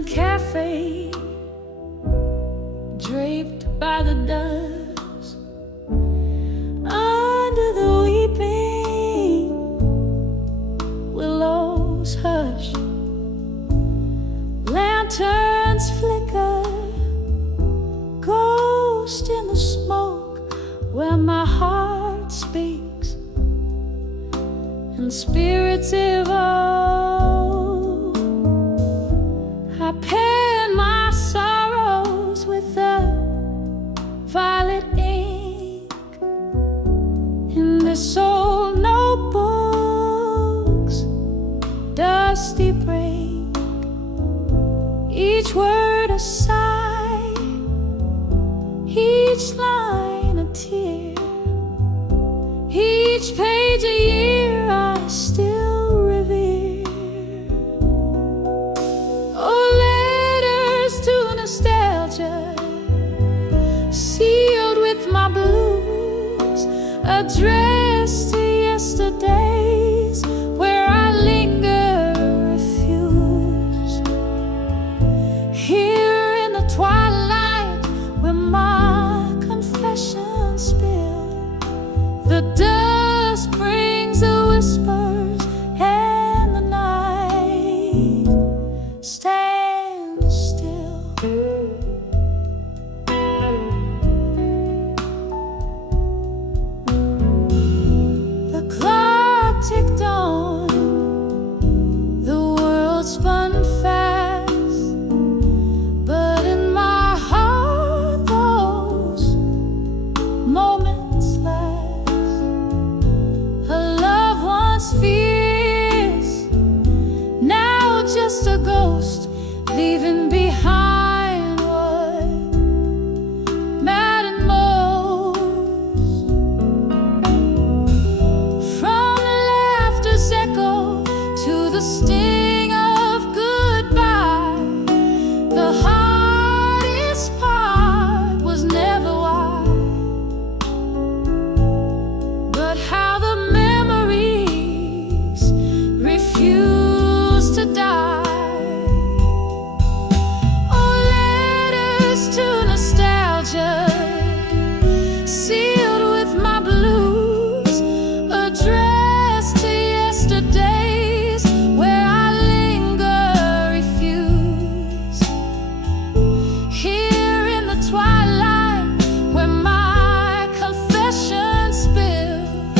the cafe, draped by the dust, under the weeping willows hush. Lanterns flicker, ghost in the smoke where my heart speaks and spirits evoke. I pen my sorrows with the violet ink in this old notebook's dusty break. Each word a sigh, each line a tear, each page a year I still revere. Oh, letters to nostalgia, sealed with my blues, addressed to yesterdays where I linger refused. Here in the twilight where my confession spilled, the dust brings the whispers and the night stands still. The clock ticked on, the world spun fast, but in my heart those moments last. A love once fierce, now just a ghost, leaving behind what mattered most. From the laughter's echo to the sting of goodbye, the hardest part was never why, but how the memories refuse to die. Oh, letters to nostalgia, sealed with my blues, addressed to yesterdays where I linger refused. Here in the twilight where my confession spilled,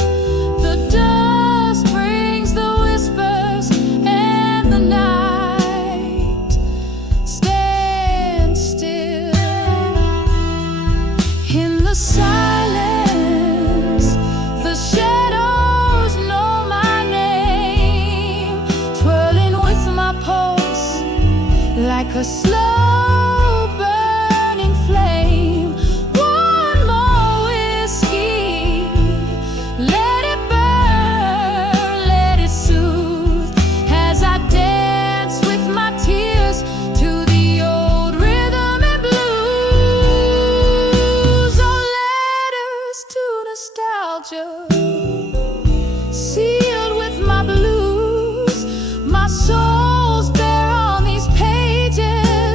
the dust brings the whispers and the night stands still. In the silence, the shadows know my name, twirling with my pulse like a slow burning flame. One more whiskey, let it burn, let it soothe, as I dance with my tears to the old rhythm and blues. Oh, letters to nostalgia, sealed with my blues, my soul's bare on these pages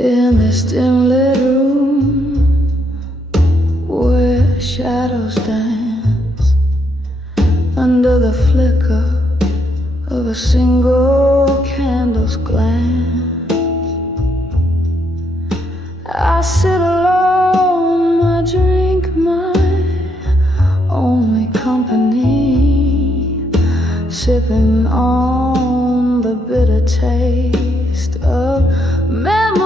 In this dim lit room where shadows dance under the flicker of a single candle's glance, I sit alone, my drink my only company, sipping on the bitter taste of memories.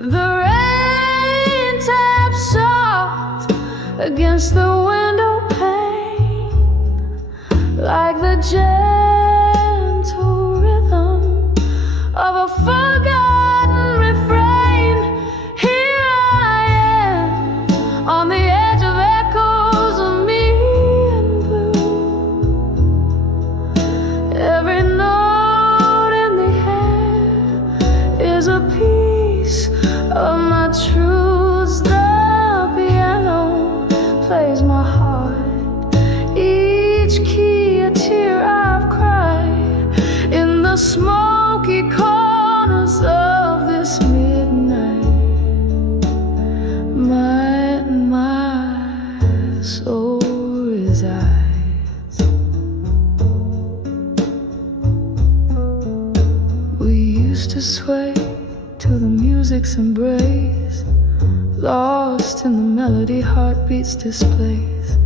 The rain taps soft against the window pane, like the gentle rhythm of a forgotten refrain. Here I am on the edge of echoes of me and blue. Every note in the air is a piece of my truths. The piano plays my heart, each key a tear I've cried in the smoky corners of this midnight. My soul resides. We used to sway to the music's embrace, lost in the melody, heartbeats displaced.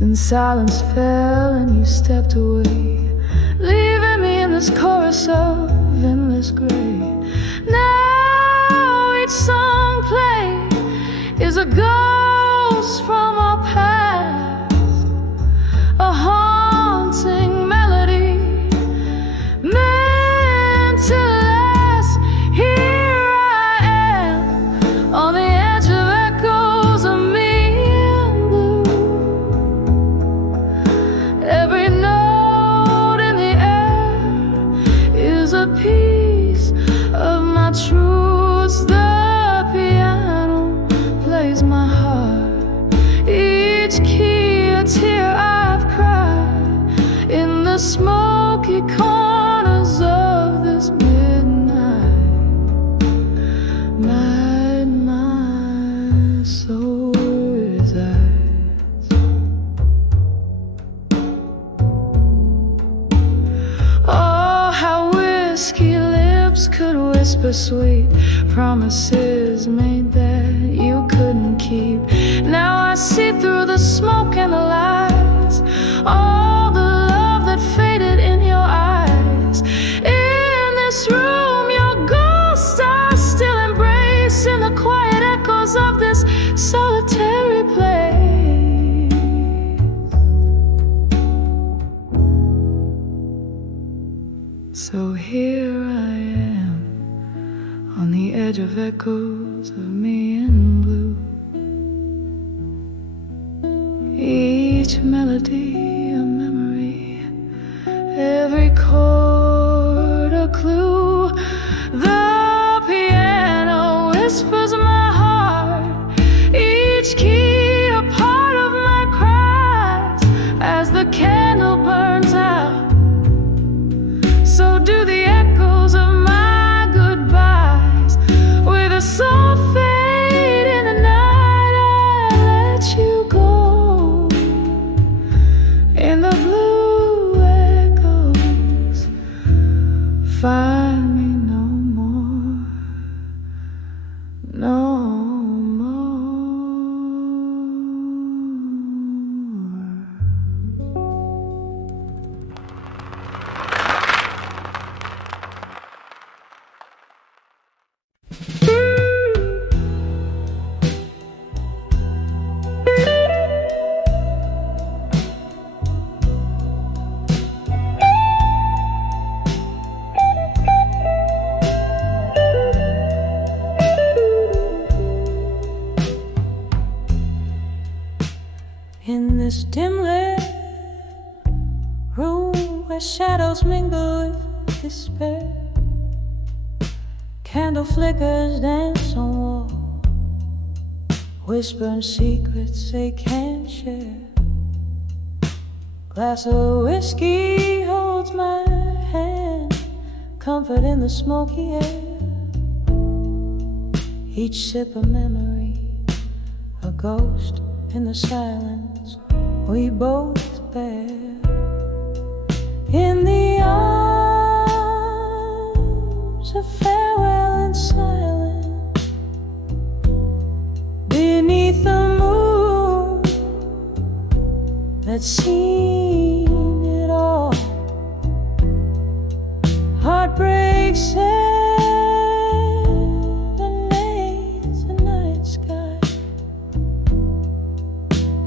Then silence fell and you stepped away, leaving me in this chorus of endless gray. Now each song played is a ghost from our past, a haunting melody meant to last. Here I am on the edge of echoes of me and blue. Every note in the air is a piece of my truths. The piano plays my heart, each key a tear I've cried in the smoky corners of this midnight. My soul resides. Oh, how whiskey lips could whisper sweet promises made that you couldn't keep. Now I see through the smoke and the lies, all the love that faded in your eyes. In this room your ghosts are still embracing the quiet echoes of this solitary place. So here I am on the edge of echoes of me in blue. Each melody a memory, every chord a clue. The piano whispers my heart, each key a part of my cries. As the candle burns out, so do the echoes of my goodbyes. With a soul fade in the night, I let you go. In the blue echoes, find me no more, no more. In this dim lit room where shadows mingle with despair, candle flickers dance on walls, whispering secrets they can't share. Glass of whiskey holds my hand, comfort in the smoky air. Each sip a memory, a ghost in the silence we both bear. In the arms of farewell and silence, beneath the moon that's seen it all. Heartbreak serenades the night sky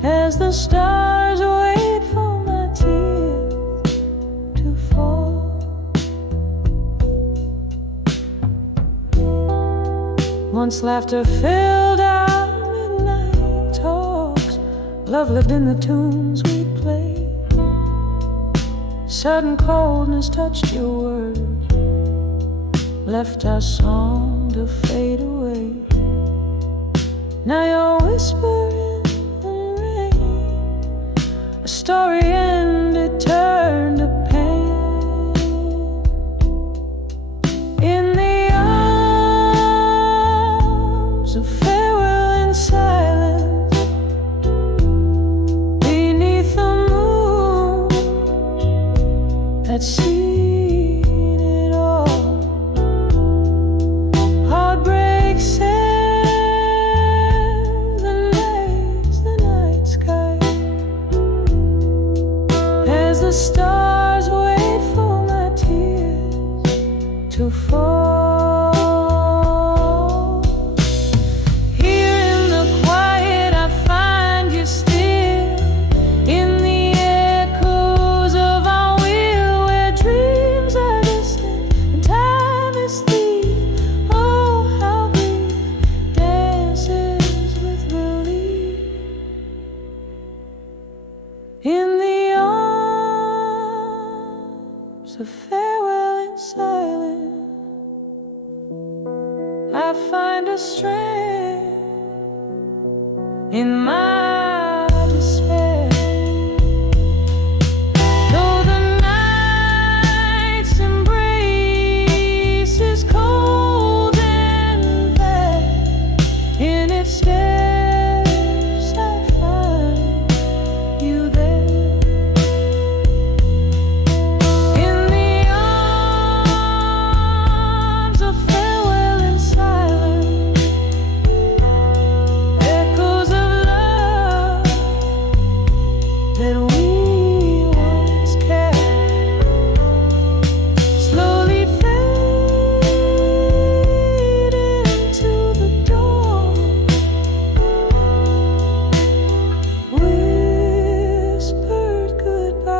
as the stars wait for my tears to fall. Once laughter filled our midnight talks, love lived in the tunes we'd play. Sudden coldness touched your words, left our song to fade away. Now you're whispering in rain, a story ended, turned to pain. In the arms of farewell and silence, beneath the moon that's seen it all. Heartbreak serenades the night sky as the stars wait for my tears to fall. Here in the quiet I find you still, in the echoes of our will, where dreams are distant and time is thief. Oh, how grief dances with relief. In the arms of farewell and silence, I find a strength in my despair. Though the night's embrace is cold and vast, in its steps I find you there. In the arms of farewell and silence, echoes of love that we once carried slowly fade into the dawn. Whispered goodbyes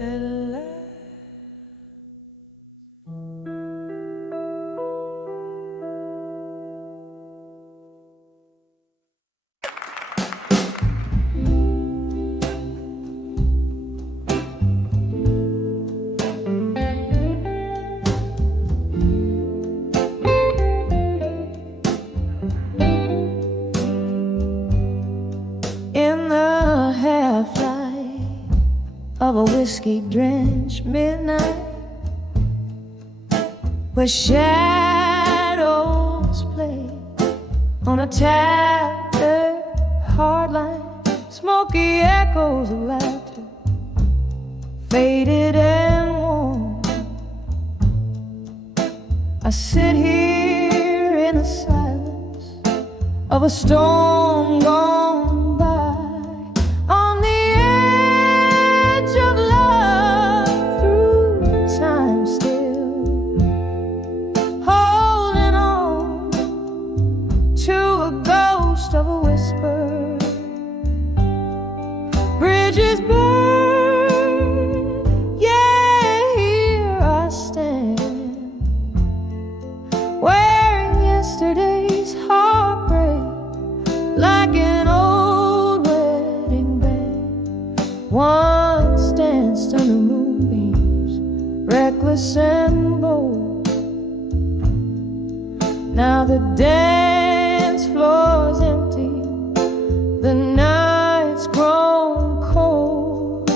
at last. In the half-light of a whiskey-drenched midnight, where shadows play on a tattered hardline, smoky echoes of laughter, faded and worn. I sit here in the silence of a storm gone by, on the edge of love through time still, holding on to a ghost of a whisper. Bridges burn, yeah, here I stand, wearing yesterday's heartbreak like an old wedding band. Once danced under moonbeams, reckless and bold. Now the dance floor's empty, the night's grown cold.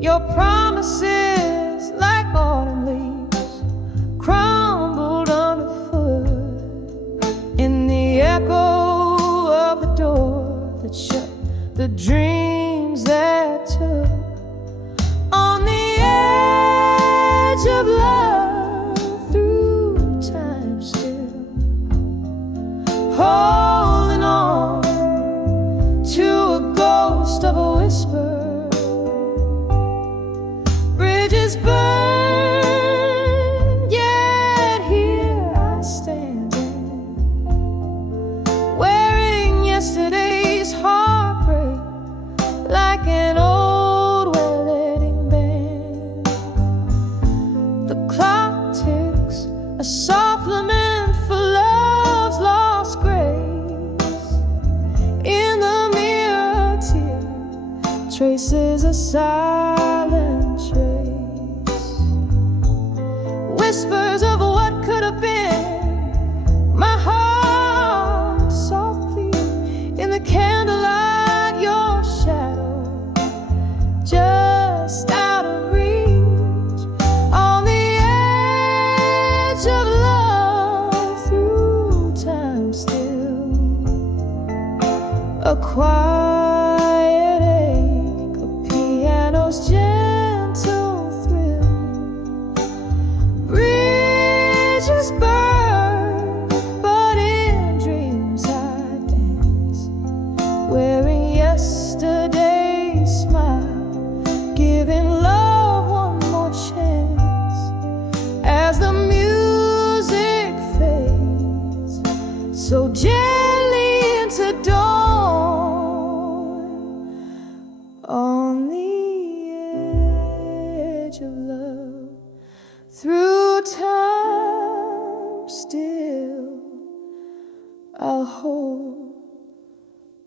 Your promises, like autumn leaves, crumbled underfoot. edge of love through time still, holding on to a ghost of a whisper. Bridges burn, yet here I stand, wearing yesterday's heartbreak like an old well-letting band. The clock ticks, a soft lament for love's lost grace. In the mirror, tear traces a silent trace, whispers of what could have been. My heart softly in the candlelight, your shadow just out of reach, on the edge of love through time still. A quiet ache, a piano's gentle thrill. Bridges burn, but in dreams I dance, wearing yesterday's smile, giving love one more chance. As the music fades so gently into dawn, on the edge of love through time still, I'll hold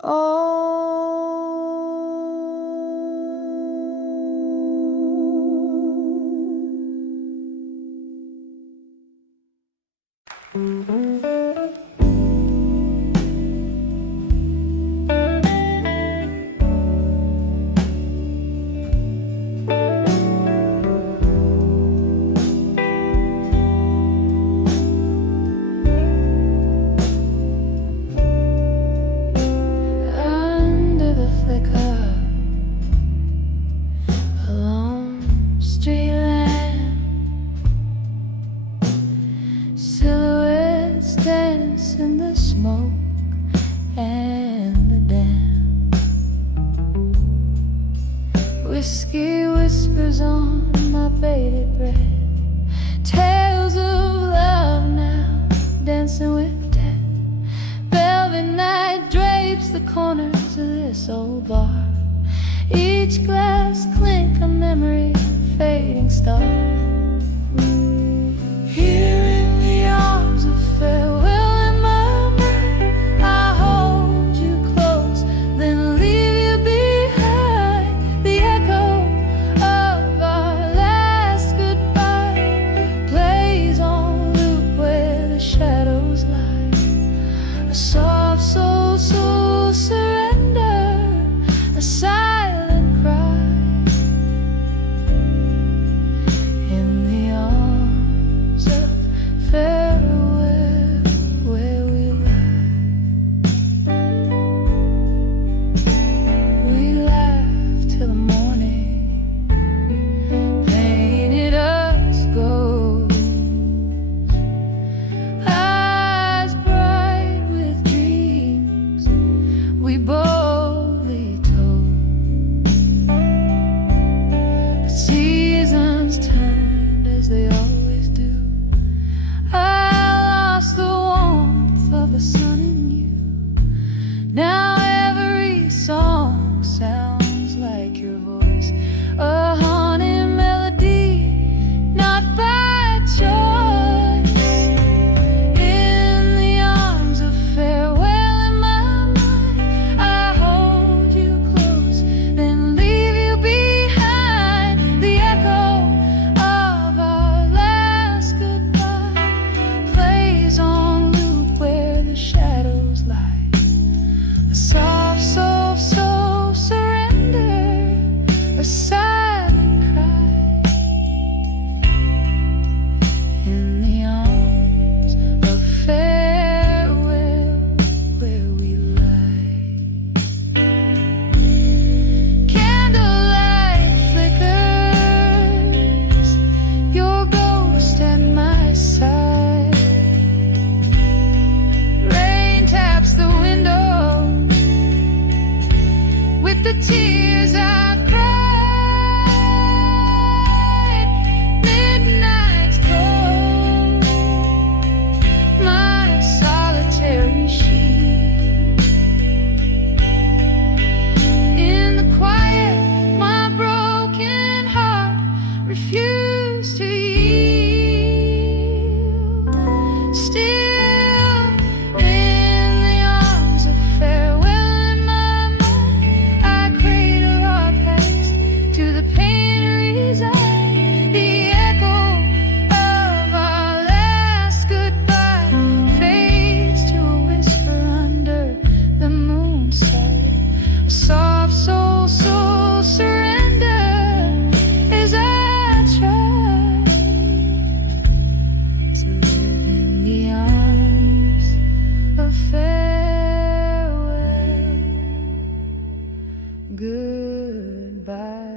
on. Under the flicker, a lone street lamp, silhouettes dance in the smoke and the damp. Whiskey whispers on my bated breath, tales of love now dancing with death. Velvet night drapes the corners of this old bar, each glass clink a memory, a fading star. Here in the arms of farewell in my mind, I hold you close, then leave you behind. The echo of our last goodbye plays on loop where the shadows lie. A soft soul surrender, a silent cry. refuse to yield. Still in the arms of farewell, in my mind I cradle our past, to the pain resign. The echo of our last goodbye fades to a whisper under the moonset. A soft soul surrender as I try to live in the arms of farewell. Goodbye.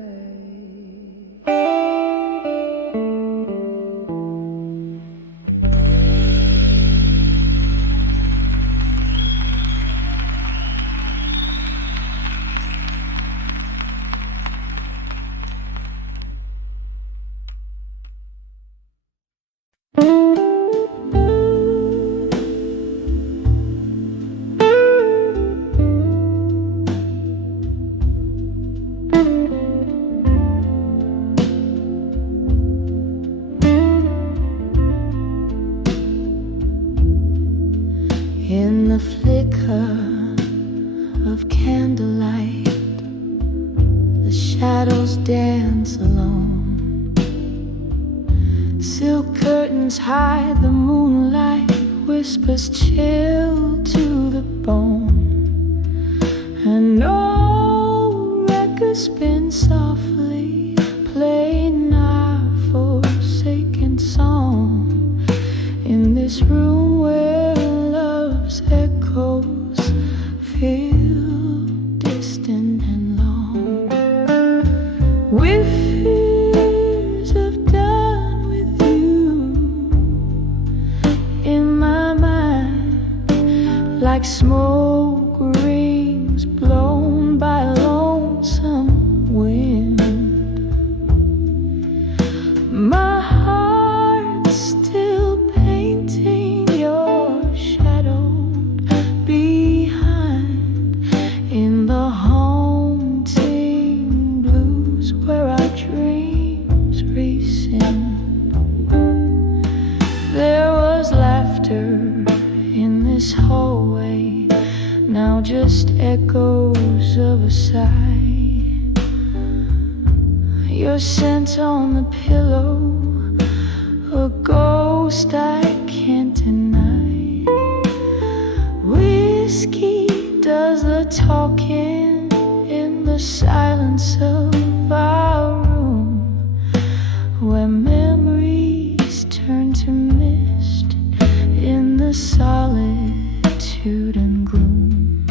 In the flicker of candlelight, the shadows dance alone. Silk curtains hide the moonlight, whispers chill to the bone. And old records spin softly, playing our forsaken song. In this room where love's echoes feel distant and long, with fears of done with you in my mind, like smoke rings blown by lonesome wind. My heart still painting your shadow behind, in the haunting blues where our dreams rescind. There was laughter in this hallway, now just echoes of a sigh. Your scent on the pillow, a ghost I can't deny. Whiskey does the talking in the silence of our room, where memories turn to mist in the solitude and gloom.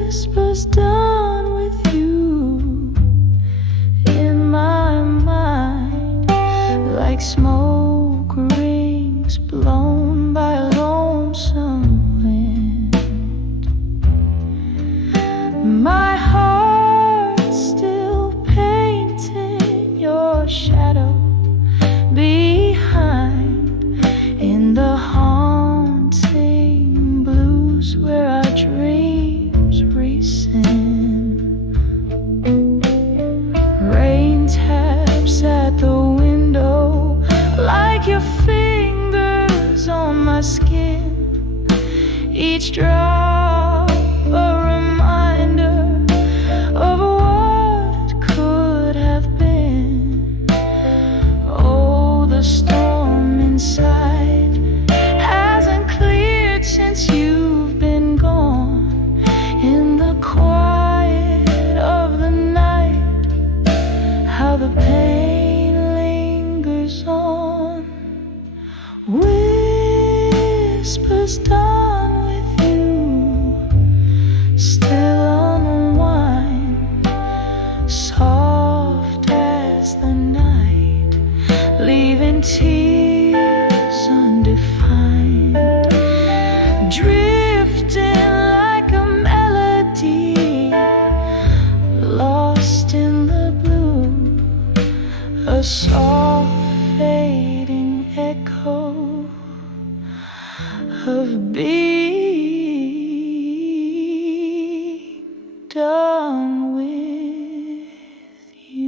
Whispers done with you in my mind, like smoke rings blown by lonesome wind. My heart still painting your shadow behind, in the haunting blues where our dreams rescind. Rain taps at the window like your fingers on my skin, each drop a reminder of what could have been. Oh, the storm inside hasn't cleared since you've been gone. In the quiet of the night, how the pain lingers on. Whispers done with you still unwind, soft as the night, leaving tears undefined, drifting like a melody, lost in the blue, a soft fading echo of being done with you.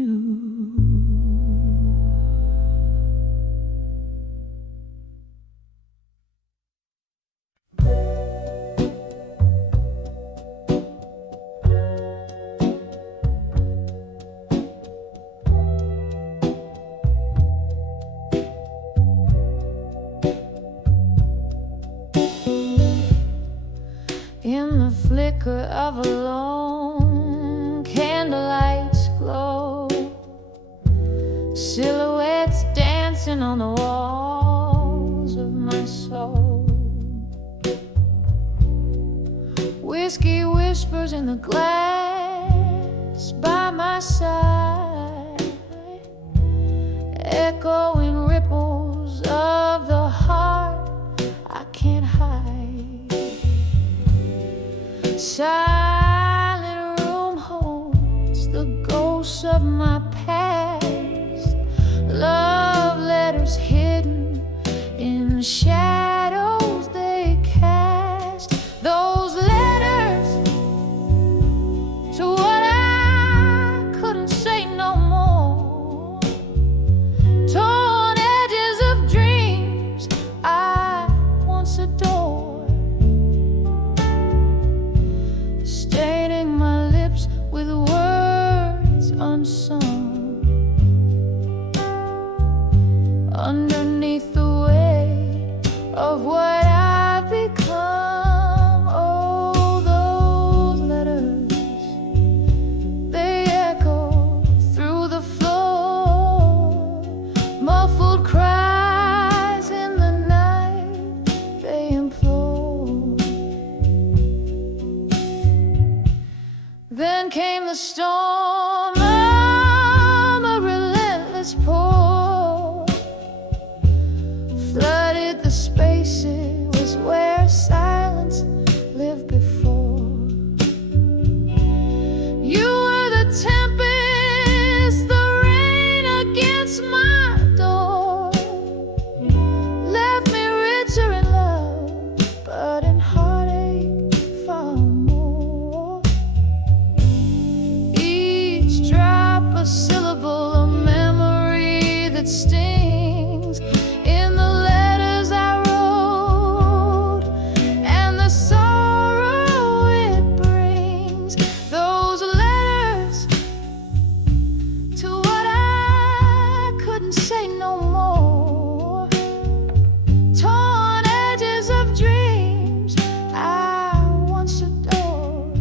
dancing on the walls of my soul. Whiskey whispers in the glass by my side, echoing ripples of the heart I can't hide. Silent room holds the ghosts of my past, love letters hidden in the shadows they cast. Those letters to what I couldn't say no more, torn edges of dreams I once adored, staining my lips with words unsung. Underneath the weight of what I've become, oh, those letters, they echo through the floor. Muffled cries in the night, they implore. Then came the storm of a relentless pour, flooded the spaces where silence lived before. You were the tempest, the rain against my door, left me richer in love, but in heartache far more. Each drop a syllable, a memory that stings in the letters I wrote, and the sorrow it brings. Those letters to what I couldn't say no more, torn edges of dreams I once adored,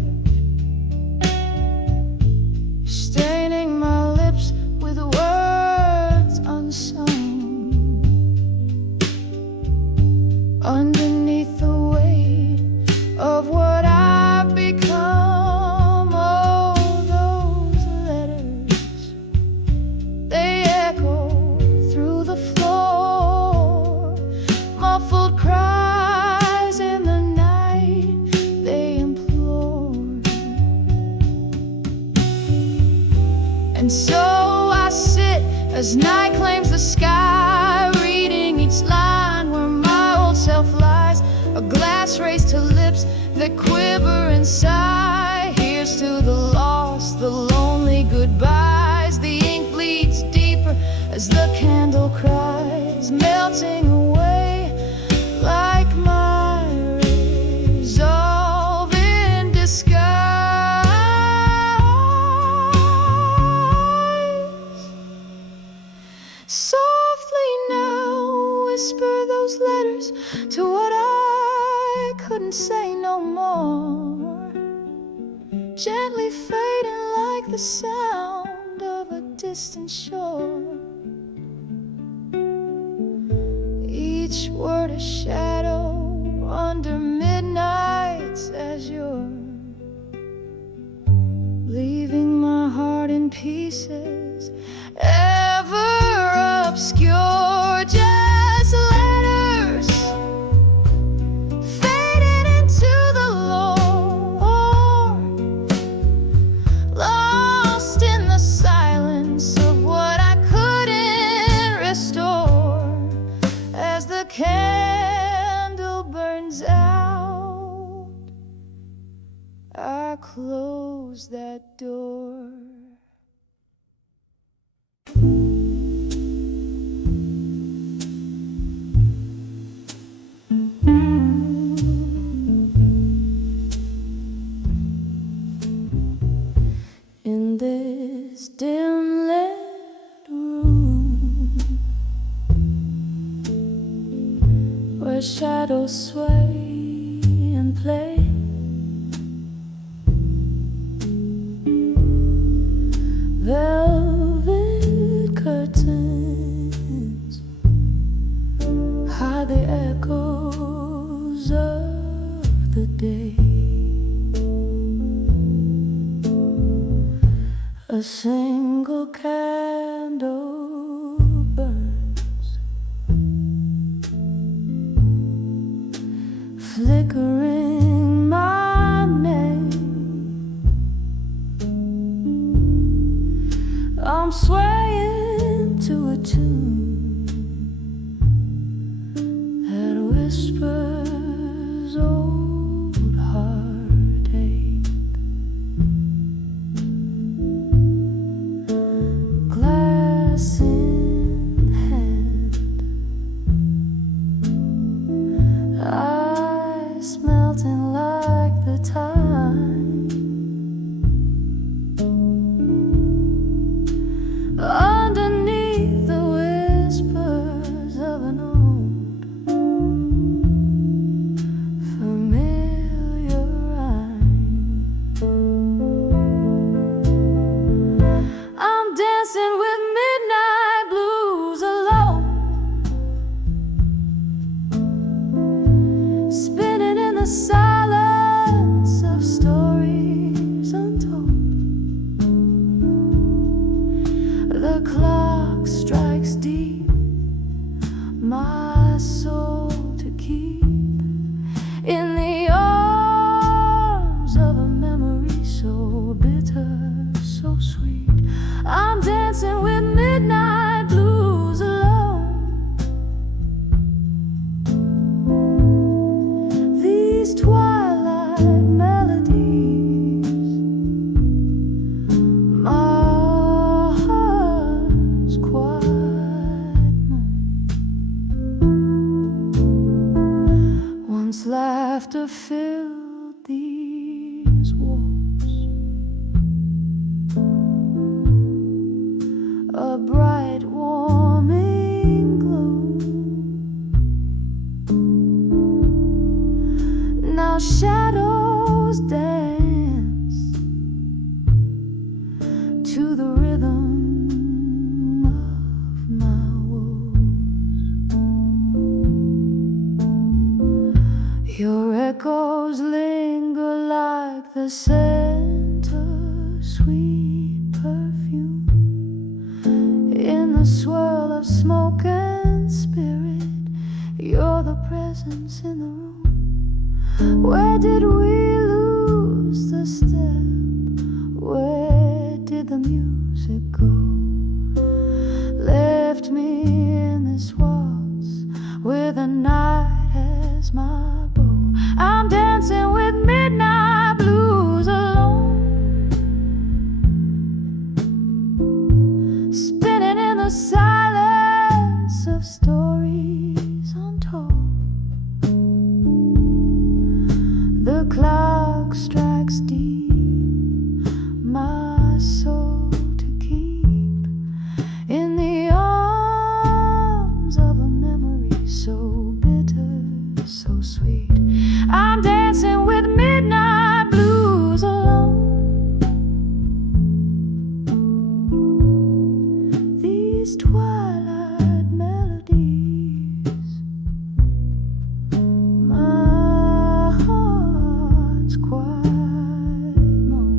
staining my lips with words unsung. Underneath the weight of what I've become, oh, those letters, they echo through the floor. Muffled cries in the night, they implore. And so I sit as night claims the sky, reading each line where my old self lies. A glass raised to lips that quiver and sigh. Here's to the lost, the lonely goodbyes. The ink bleeds deeper as the candle cries, melting away like my resolve in disguise. Softly now whisper those letters to what I couldn't say no more, gently fading like the sound of a distant shore. Each word a shadow under midnight's azure, leaving my heart in pieces, ever obscure. Just letters fading into the lore, lost in the silence of what I couldn't restore. As the candle burns out, I close that door. In this dim lit room, where shadows sway and play, velvet curtains candle burns, flickering my name. I'm swaying to a tune that whispers old heartache. Glass in hand, ice melting like the time. Underneath the whispers of an old familiar rhyme, I'm dancing with midnight blues alone, spinning in the silence of stories untold. The clock strikes deep, my soul to keep in the arms of a memory so bitter, so sweet. I'm dancing with midnight blues alone. These twilight melodies, my heart's quiet moan. Once laughter filled these walls, a bright warming glow. Now shadows dance to the rhythm of my woes. Your echoes linger like the scent of sweet perfume in the swirl of smoke and spirit. You're the presence in the room. Where did we lose the step? Where did the music go? Left me in this waltz with the night as my bow. I'm dancing with midnight blues alone, spinning in the silence of stories untold. The clock strikes deep, my soul to keep in the arms of a memory so bitter, so sweet. I'm dancing with midnight blues alone. These twilight melodies, my heart's quiet moan.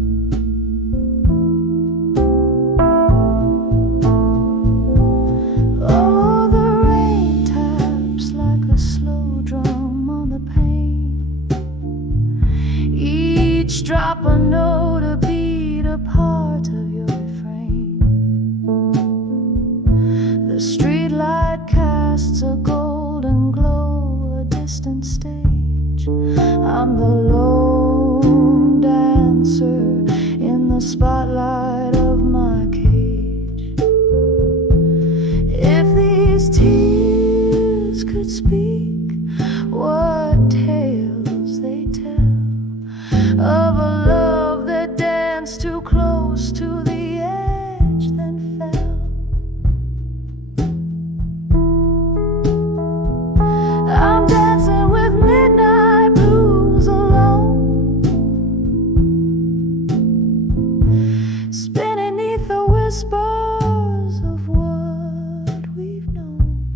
Oh, the rain taps like a slow drum on the pane, each drop a note, a beat, a part of your refrain. The streetlight casts a golden glow, a distant stage. I'm the lone dancer in the spotlight of my cage. If these tears could speak, what tales they tell of a love that danced too close to the edge, then fell. I'm dancing with midnight blues alone, spinning neath the whispers of what we've known.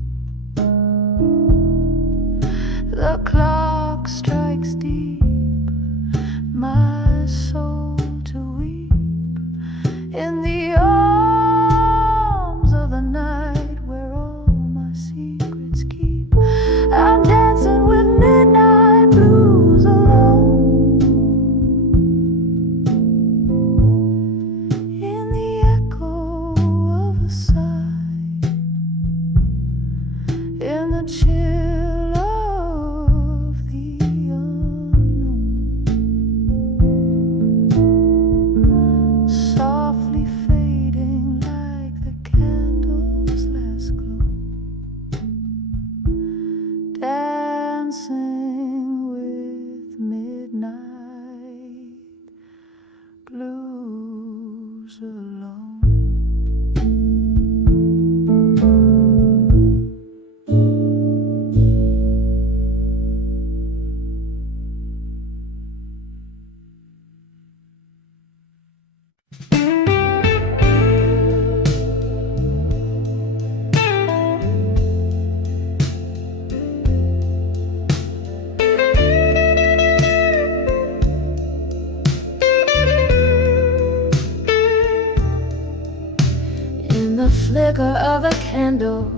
In the flicker of a candle,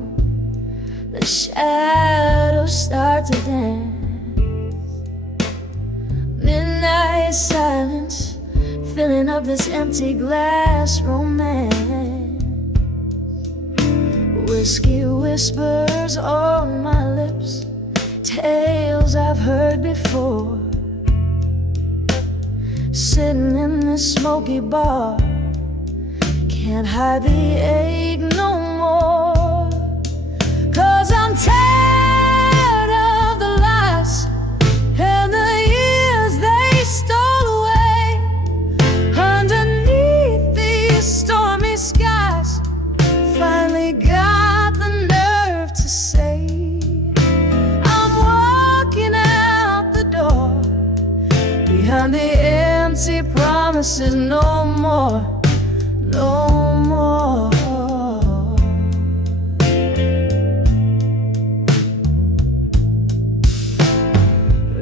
the shadows start to dance. Midnight silence filling up this empty glass romance. Whiskey whispers on my lips, tales I've heard before. Sitting in this smoky bar, can't hide the ache no more. 'Cause I'm tired of the lies and the years they stole away. Underneath these stormy skies, finally got the nerve to say, I'm walking out the door. Behind the empty promises, no more, no more.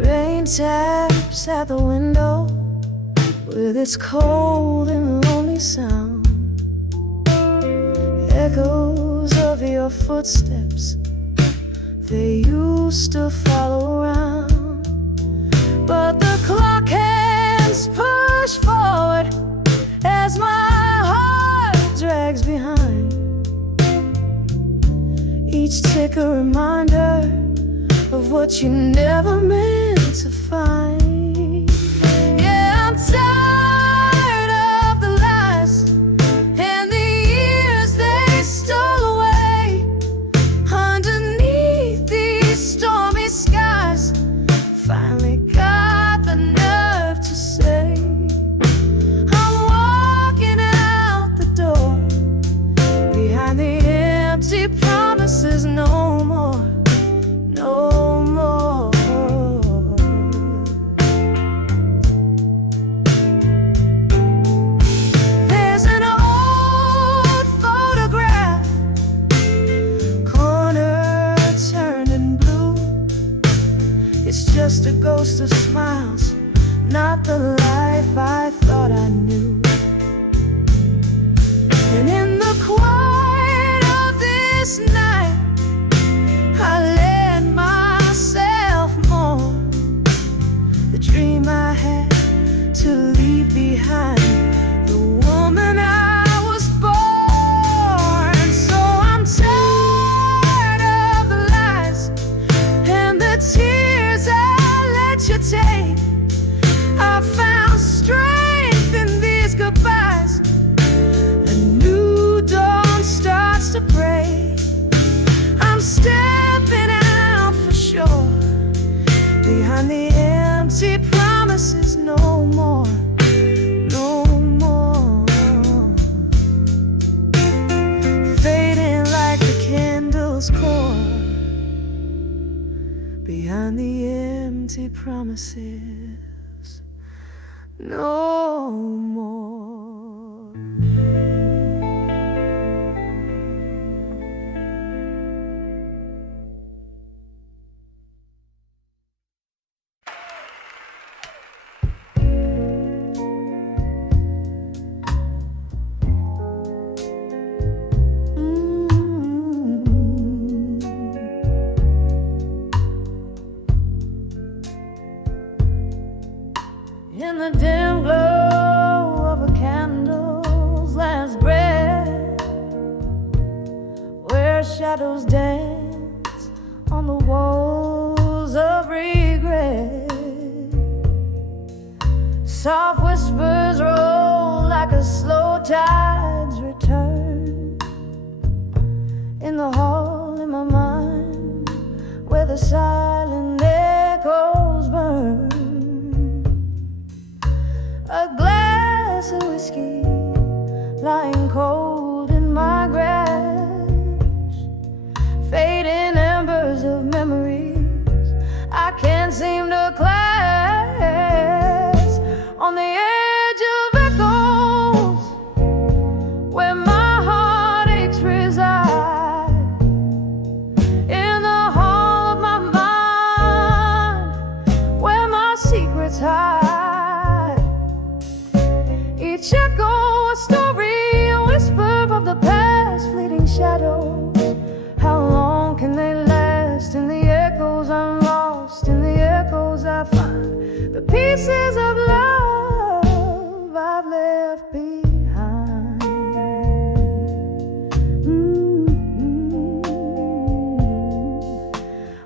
Rain taps at the window with its cold and lonely sound. Echoes of your footsteps, they used to follow around. But the clock hands push forward as my heart drags behind. Each tick a reminder of what you never meant to find. Yeah, I'm tired of the lies and the years they stole away. Underneath these stormy skies, finally got the nerve to say, I'm walking out the door. Behind the empty promises, no more, no more. There's an old photograph, corner turned in blue. It's just a ghost of smiles, not the life I thought I knew. And in the quiet of this night, I let myself mourn the dream I had to leave behind, the woman I was born. So I'm tired of the lies and the tears I let you take. I found strength in these goodbyes. A new dawn starts to break. I'm stepping out for sure. Behind the empty promises, no more, no more. Fading like the candle's core. Behind the empty promises, no more. In the dim glow of a candle's last breath, where shadows dance on the walls of regret, soft whispers roll like a slow tide's return. In the hall in my mind, where the silent echoes burn, a glass of whiskey lying cold in my grasp, fading embers of memories I can't seem to clasp. On the edge of echoes, pieces of love I've left behind.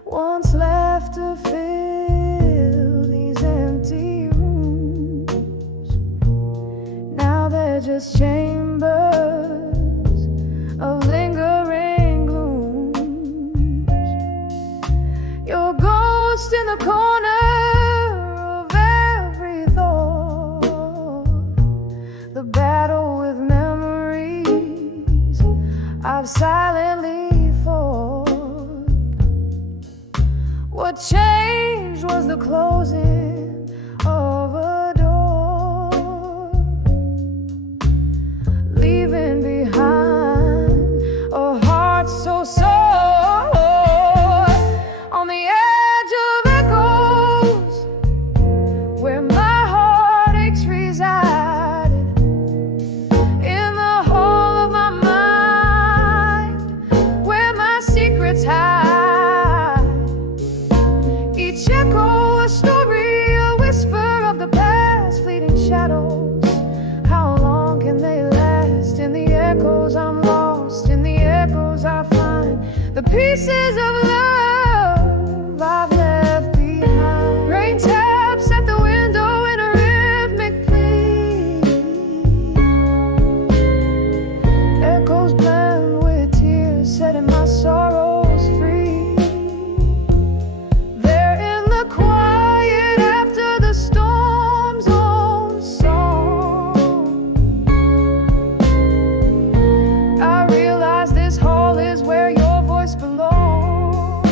Once left to fill these empty rooms, now they're just chambers of lingering glooms. Your ghost in the corner of every thought, the battle with memories I've silently fought. What changed was the closing of a door, leaving behind a heart so sore. On the edge of echoes, where my heartaches resided, in the hall of my mind, where my secrets hide. Each echo a story, a whisper of the past, fleeting shadows. How long can they last? In the echoes I'm lost, in the echoes I find the pieces of love I've left behind. Rain taps at the window in a rhythmic plea. Echoes blend with tears, setting my sorrows free. They're in the quiet after the storm's own song. I realize this hall is where your voice belongs.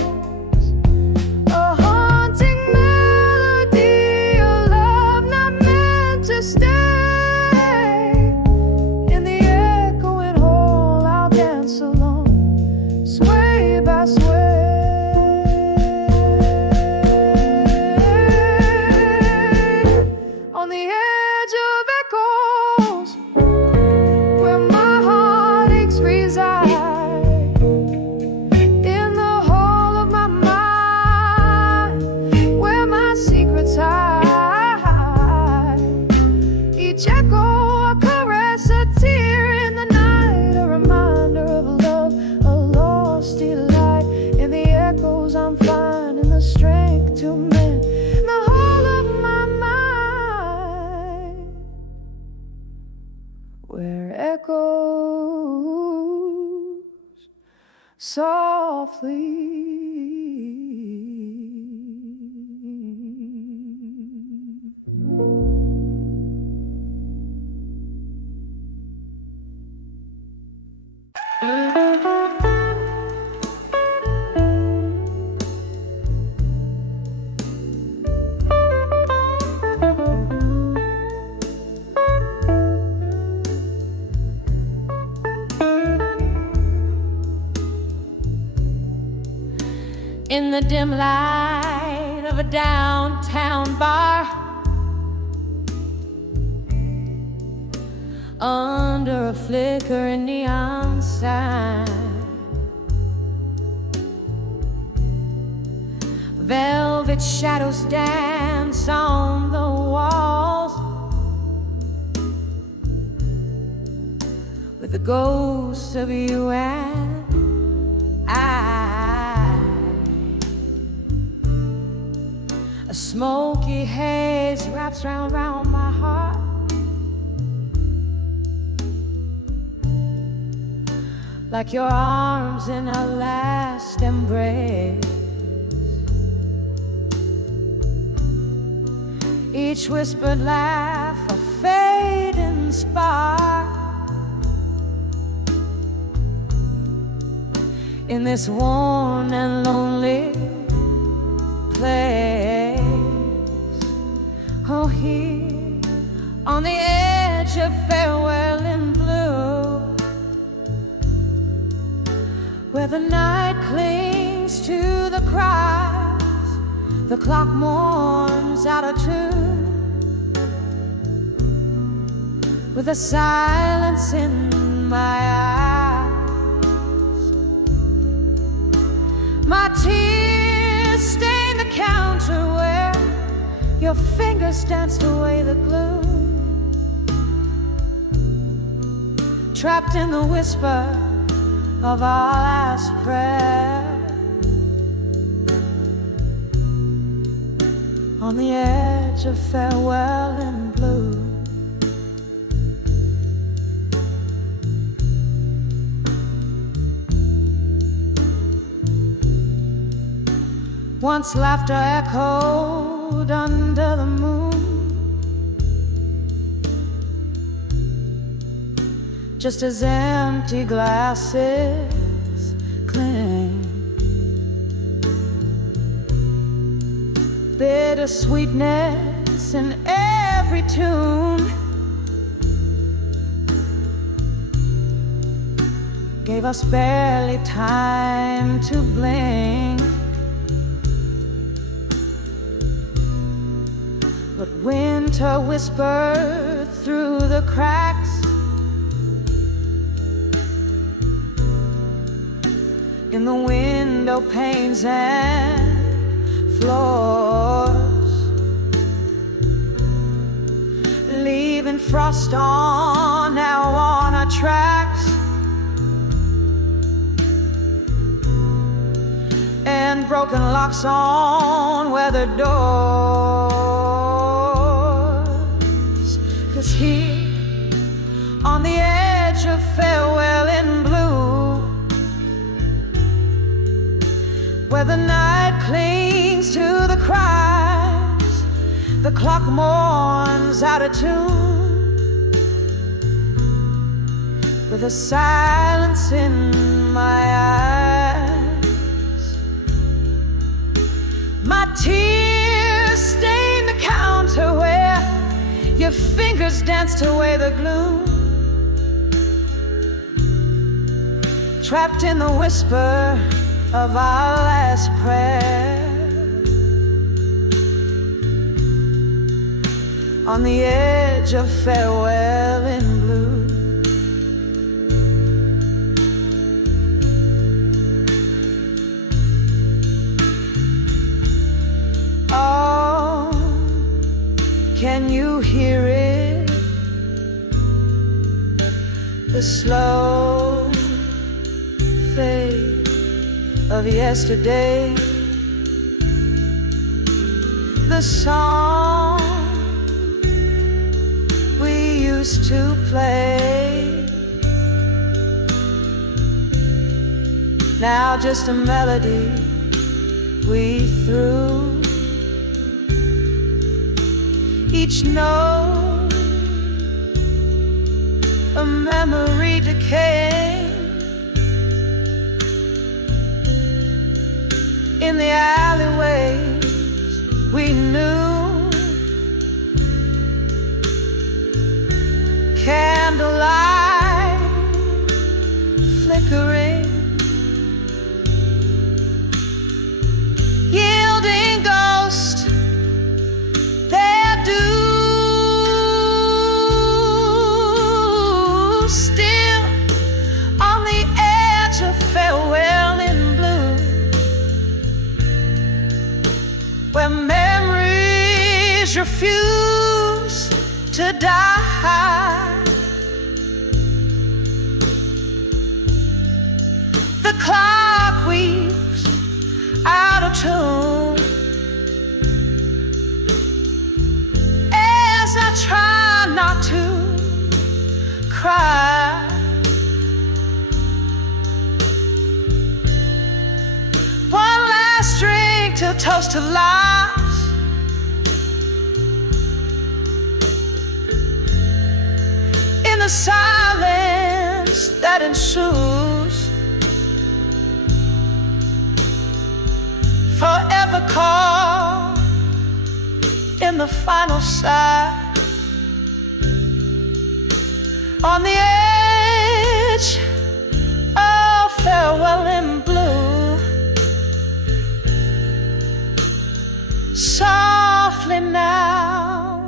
A haunting melody, a love not meant to stay. In the echoing hall I'll dance alone, sway by sway. On the edge of echoes, where my heartaches reside, in the hall of my mind, where my secrets hide. Each echo a caress, a tear in the night, a reminder of love, a lost delight. In the echoes I'm finding the strength to mend the whole of my mind, where echoes softly. In the dim light of a downtown bar, under a flickering neon sign, velvet shadows dance on the walls, with the ghosts of you and I. A smoky haze wraps round my heart, like your arms in a last embrace. Each whispered laugh a fading spark in this worn and lonely place. Oh, here on the edge of farewell in blue, where the night clings to the cries, the clock mourns out of tune, with a silence in my eyes. My tears stain the counter where Your fingers danced away the gloom, trapped in the whisper of our last prayer. On the edge of farewell in blue, once laughter echoed under the moon, just as empty glasses cling. Bitter sweetness in every tune gave us barely time to blink. But winter whispered through the cracks, in the window panes and floors, leaving frost on now on our tracks, and broken locks on weathered doors. 'Cause here on the edge of farewell in blue, where the night clings to the cries, the clock mourns out of tune, with a silence in my eyes. My tears stain the counter where your fingers danced away the gloom, trapped in the whisper of our last prayer. On the edge of farewell in blue, oh, can you hear it? The slow fade of yesterday, the song we used to play, now just a melody we threw, each note a memory decaying in the alleyways we knew. Candlelight flickering, yielding ghosts their due, still on the edge of farewell in blue, where memories refuse to die. The clock weaves out of tune as I try not to cry. One last drink to toast to lives, in the silence that ensues, forever caught in the final sigh. On the edge of farewell in blue, softly now,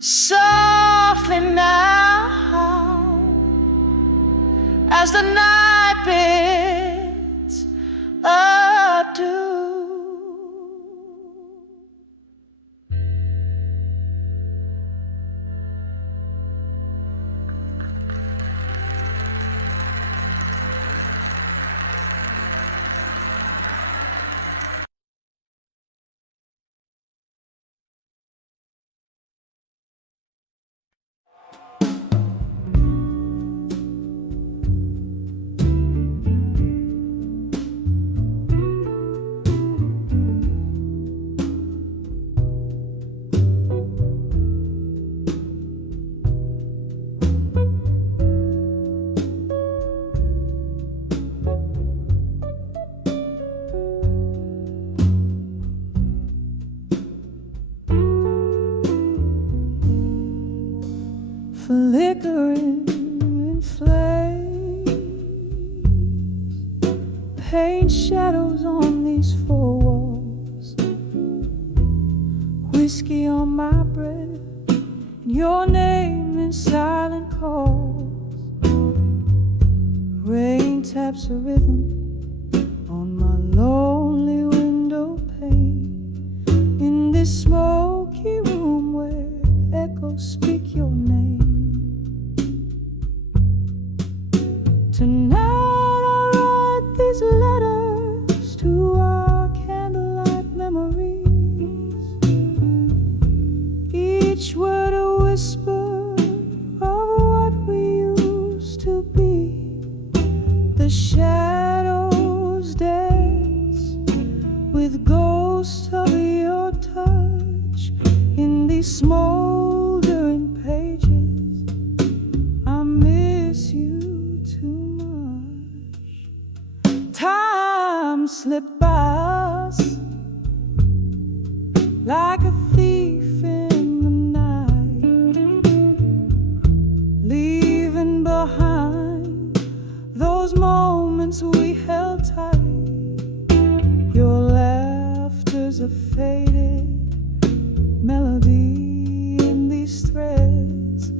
softly now, as the night bids adieu. paint shadows on these four walls. Whiskey on my breath, and your name in silent calls. Rain taps a rhythm on my lonely window pane. In this smoky room where echoes speak your name. Tonight I write these letters to our candlelight memories. Each word a whisper of what we used to be. The shadows dance with ghosts of your touch in these smoldering pages. I miss you too much. Time slipped by us like a thief in the night, leaving behind those moments we held tight. Your laughter's a faded melody in these threads.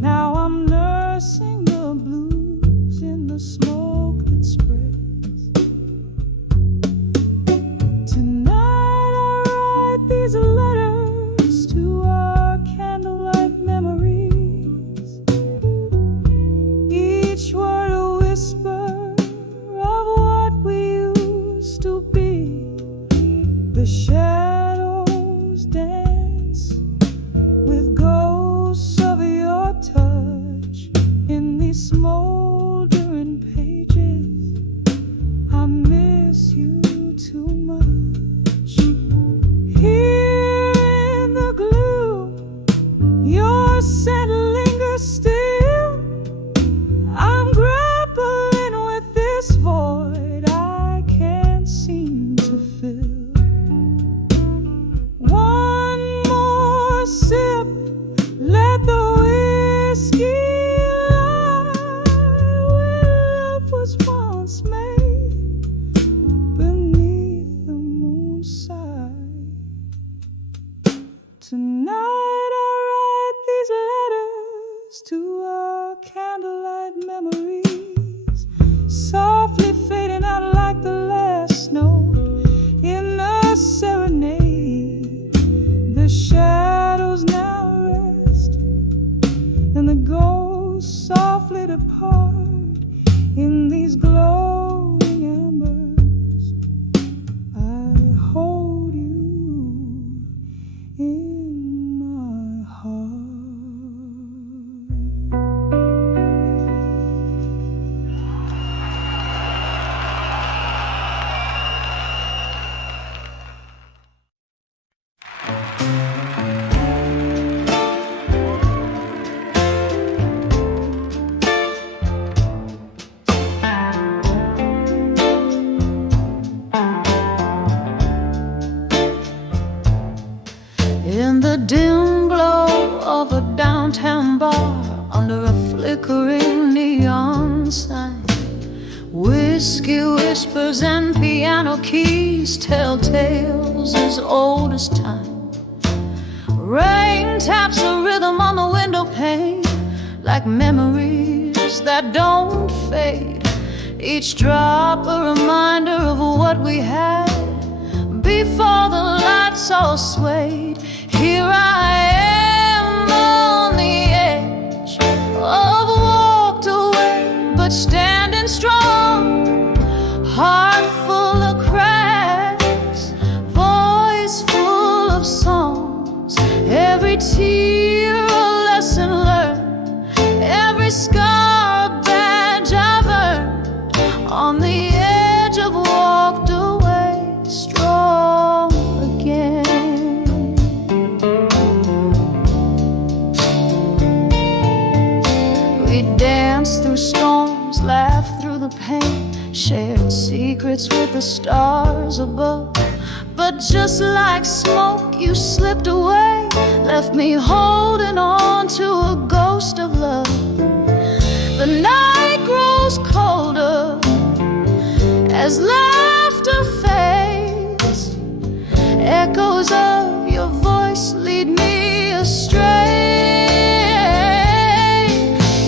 Now I'm nursing the blues in the smoke that spreads. Tonight I write these letters to our candlelight memories. Each word a whisper of what we used to be. The shadows dance with ghosts of your touch in these smoldering pages. I miss you too much. Here in the gloom, your scent lingers still. I'm grappling with this void I can't seem to fill. One more sip, let the whiskey lie where love was once made beneath the moonside. Tonight I write these letters to our candlelight memories, softly fading out like the last note in a serenade. The shadows now rest, and the ghosts softly depart in these glowing embers. I hold you in my heart. In the dim glow of a downtown bar, under a flickering neon sign, whiskey whispers and piano keys tell tales as old as time. Rain taps a rhythm on the window pane, like memories that don't fade. Each drop a reminder of what we had before the lights all swayed. Here I am on the edge of walked away, but standing strong, heart full of cracks, voice full of songs. Every tear a lesson learned, every scar a badge I've earned. On the edge of walked away, strong again. We danced through storms, laughed through the pain, shared secrets with the stars above. But just like smoke, you slipped away, left me holding on to a ghost of love. The night grows colder as laughter fades. Echoes of your voice lead me astray.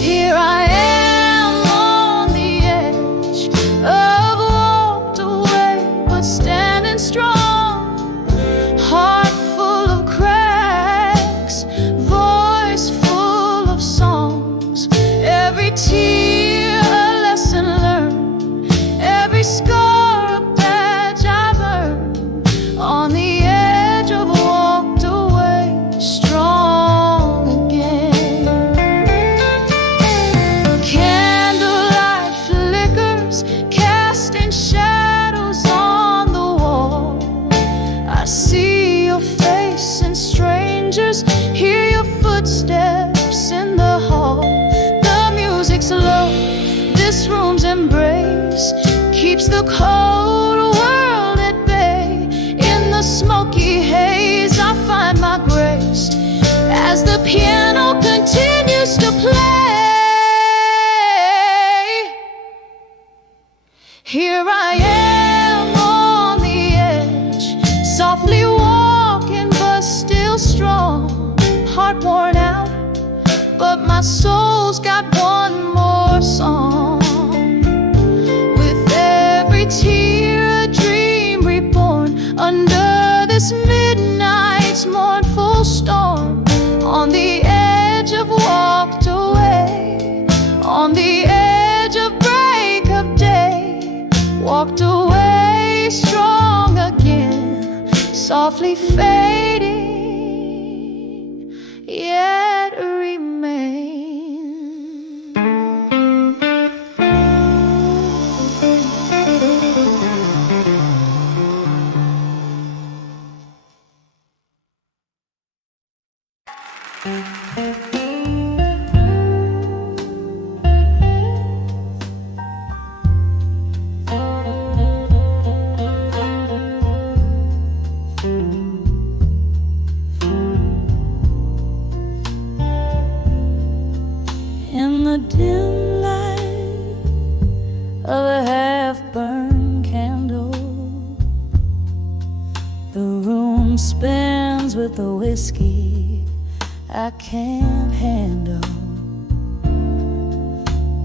Here I am on the edge of walked away, but standing strong. Heart full of cracks, voice full of songs. Every tear a lesson learned, every scar a badge I've earned. On the edge of walked away, strong again. Candlelight flickers, casting shadows on the wall. I see your face and strangers, hear your footsteps in the hall. The music's low, this room's embrace keeps the cold world at bay. In the smoky haze I find my grace as the piano continues to play. Here I am on the edge, softly walking but still strong. Heart worn out, but my soul's got one more song. With every tear a dream reborn, under this midnight's mournful storm. On the edge of walked away, on the edge of break of day. Walked away strong again, softly fading, yet remain. In the dim light of a half-burned candle, the room spins with the whiskey I can't handle.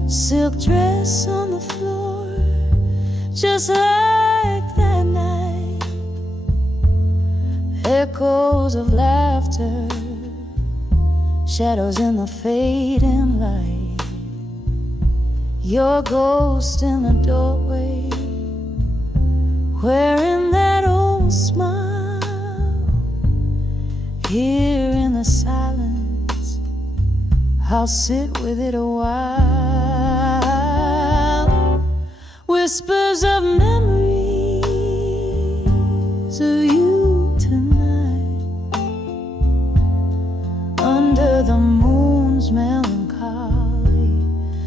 Silk dress on the floor, just like that night. Echoes of laughter, shadows in the fading light. Your ghost in the doorway, wearing that old smile. Here in the silence, I'll sit with it a while. Whispers of memories of you tonight, under the moon's melancholy,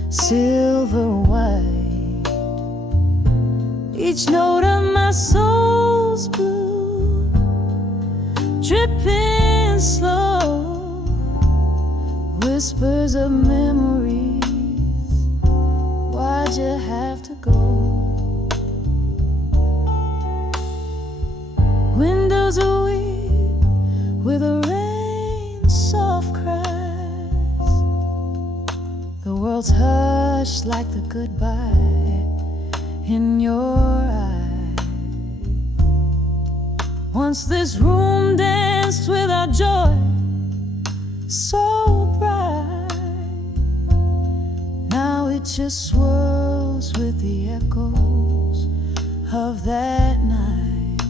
silver white. Each note of my soul's blue, dripping slow. Whispers of memories, why'd you have to go? Windows are weak with a rain's soft cries. The world's hushed like the goodbye in your eyes. Once this room danced with our joy, so bright. Now it just swirls with the echoes of that night.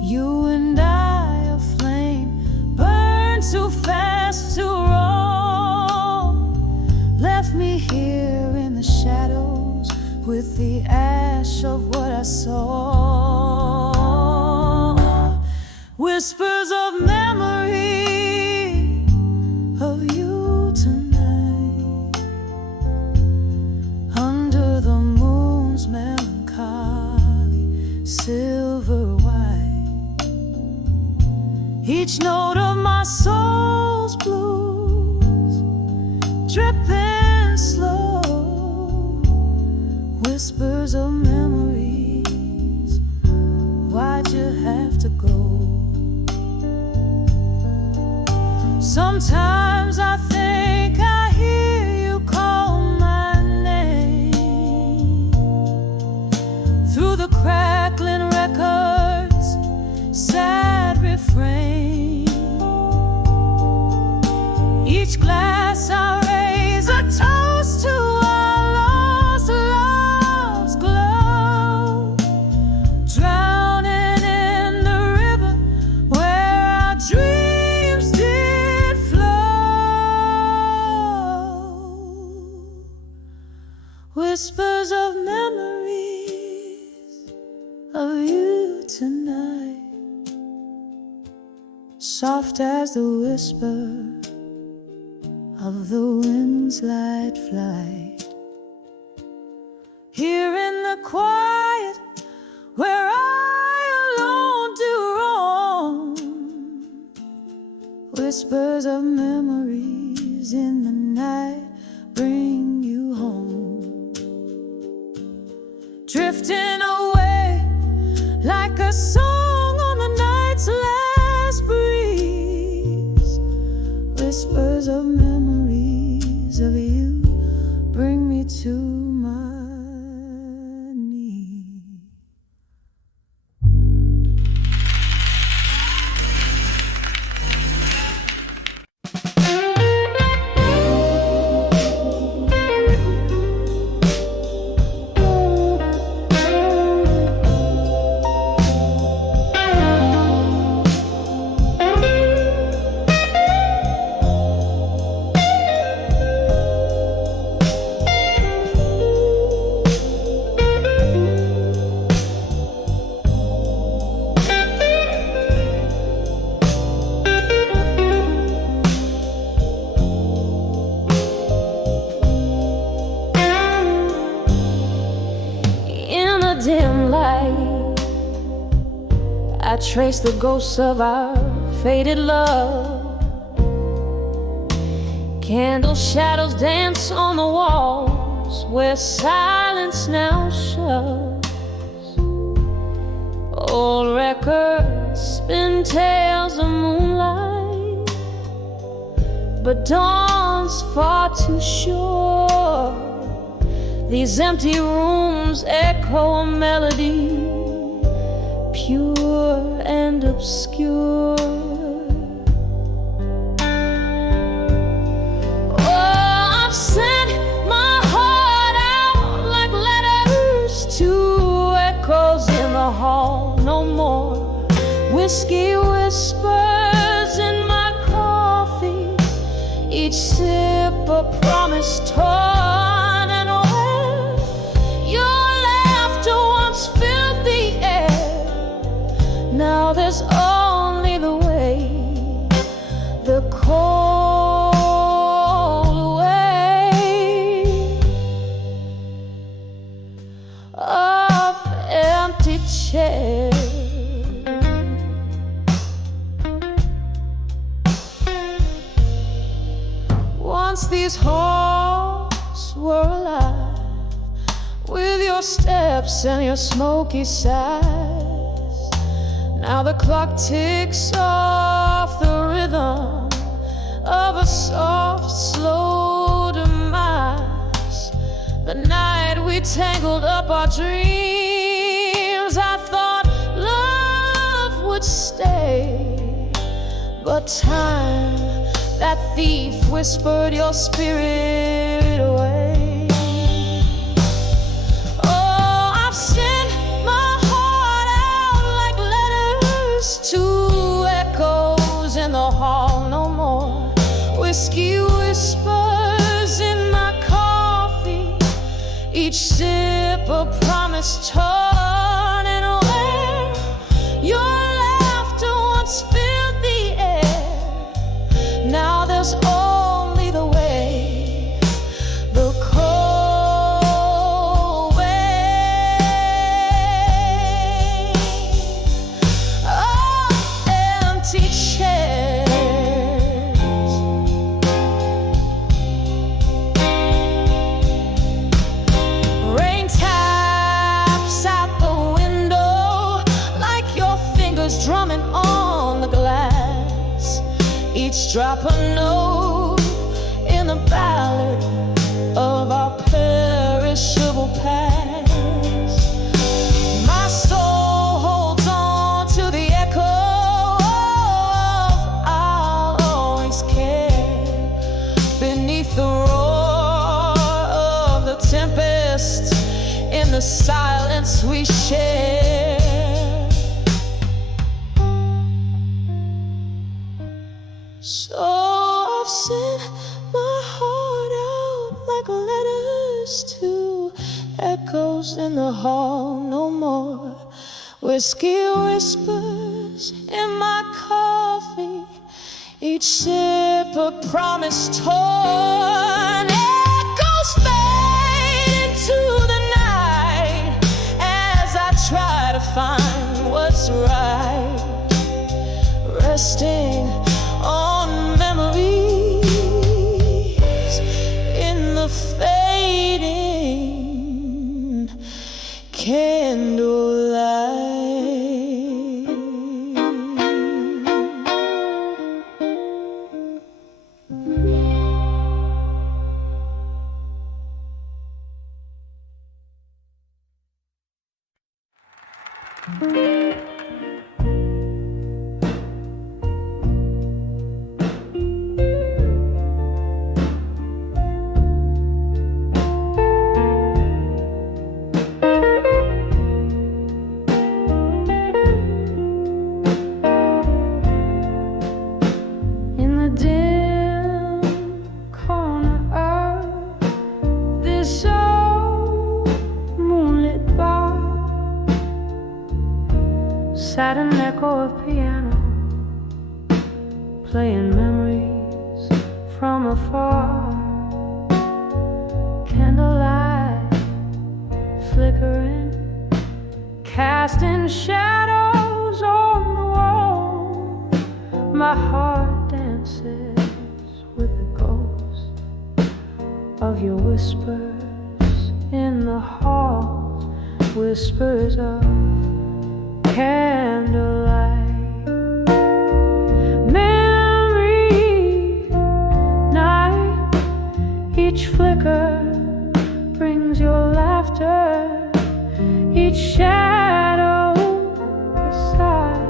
You and I, a flame, burn too fast to roll. Left me here in the shadows with the ash of what I saw. Whispers of memory of you tonight, under the moon's melancholy, silver white. Each note of my soul's blues, dripping slow. whispers of memories. Why'd you have to go? Sometimes I think I hear you call my name through the crackling records, sad refrain. Each glass I raise a toast to our lost love's glow, drowning in the river where our dreams did flow. Whispers of memories of you tonight, soft as the whisper of the wind's light flight. Here in the quiet where I alone do roam, whispers of memories in the night bring you home, drifting away like a song on the night's last breeze. Whispers of memories of you bring me to my knees. Dim light, I trace the ghosts of our faded love. Candle shadows dance on the walls where silence now shoves. Old records spin tales of moonlight, but dawn's far too short. These empty rooms echo a melody, pure and obscure. Oh, I've sent my heart out like letters to echoes in the hall. No more whiskey whispers in my coffee, each sip a promise torn. Now there's only the way, the cold way of empty chairs. Once these halls were alive with your steps and your smoky sighs. Now the clock ticks off the rhythm of a soft, slow demise. The night we tangled up our dreams, I thought love would stay, but time, that thief, whispered your spirit away. Two echoes in the hall, no more whiskey whispers in my coffee, each sip a promise torn and away. Your laughter once filled the air. Now there's only the way, the cold way of empty chairs. Rain time drop a note in the ballad of our perishable past. My soul holds on to the echo of I'll always care beneath the roar of the tempest in the silence we share. So I've sent my heart out like letters to echoes in the hall. No more whiskey whispers in my coffee, each sip a promise torn. Echoes fade into the night as I try to find what's right, resting on memories in the fading candlelight. Sat an echo of piano, playing memories from afar. Candlelight flickering, casting shadows on the wall. My heart dances with the ghost of your whispers in the halls, whispers of candlelight. Memory night, each flicker brings your laughter, each shadow a sigh.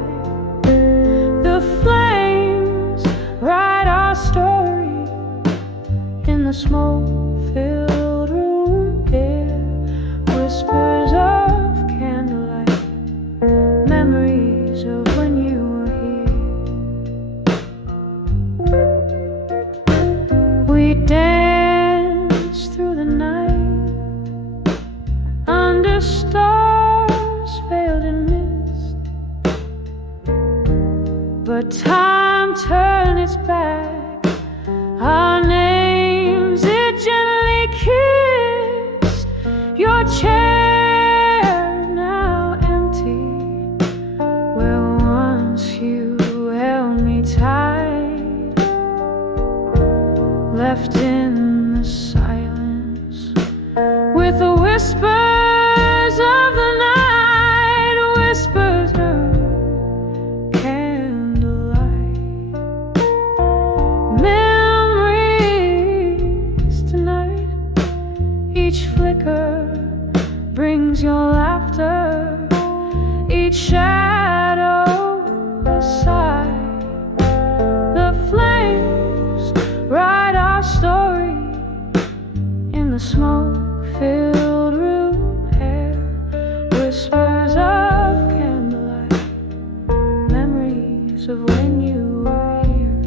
The flames write our story in the smoke-filled room air, whispers of candlelight, memories of when you were here. We danced through the night under stars veiled in mist, but time turned its back. Our names it gently kissed. Your chair now empty, where once you held me tight, left in the silence with the whispers of the night, whispers of candlelight. Memories tonight, each flicker brings your laughter, each shadow a sigh. The flames write our story in the smoke-filled room air, whispers of candlelight, memories of when you were here.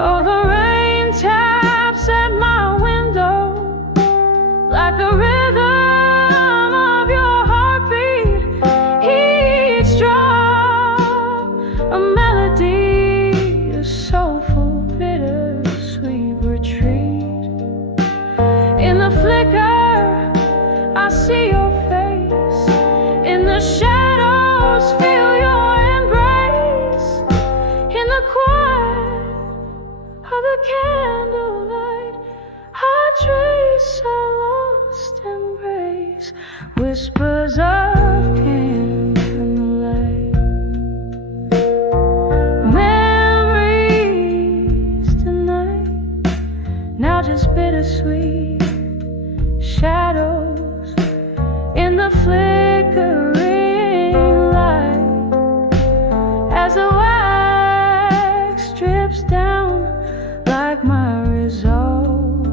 Oh, the rain taps at my window like the rhythm of your heartbeat. Each drop a melody, a soulful, bittersweet retreat. In the flicker, I see your face. In the shadows, feel your embrace. In the quiet of the candlelight, I trace our lost embrace, whispers of candlelight. now just bittersweet shadows in the flickering light as the wax drips down like my resolve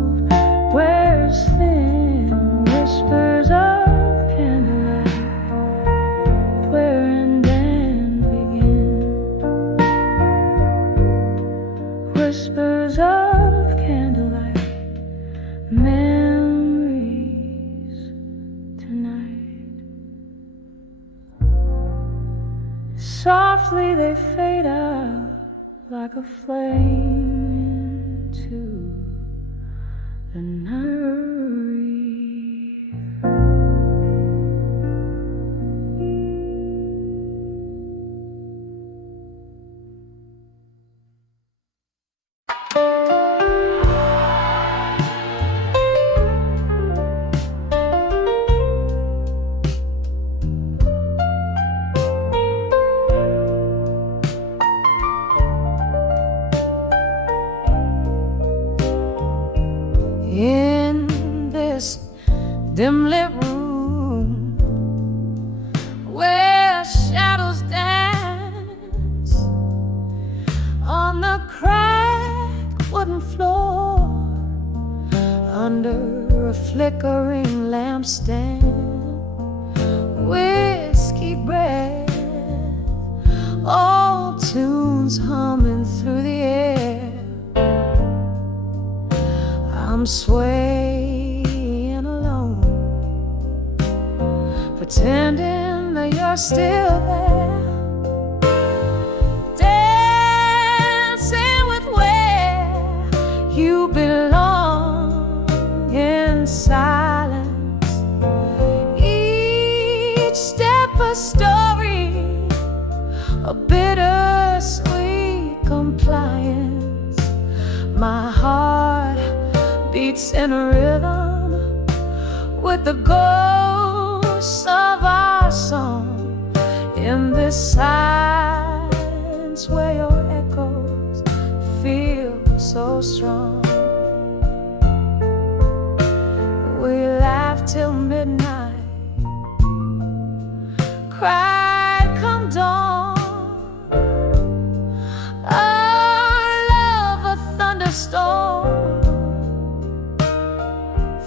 wears thin whispers of candlelight where and then begin whispers of candlelight memories tonight. Softly they fade out like a flame into the night. In this dim-lit room where shadows dance on the cracked wooden floor under a flickering lampstand, whiskey breath, old tunes humming through the air. I'm swaying alone, pretending that you're still there, dancing with where you belong in silence. Each step a story, a bittersweet compliance. My heart beats in a rhythm with the ghosts of our song in this silence where your echoes feel so strong. We laughed till midnight, cried come dawn, our love a thunderstorm,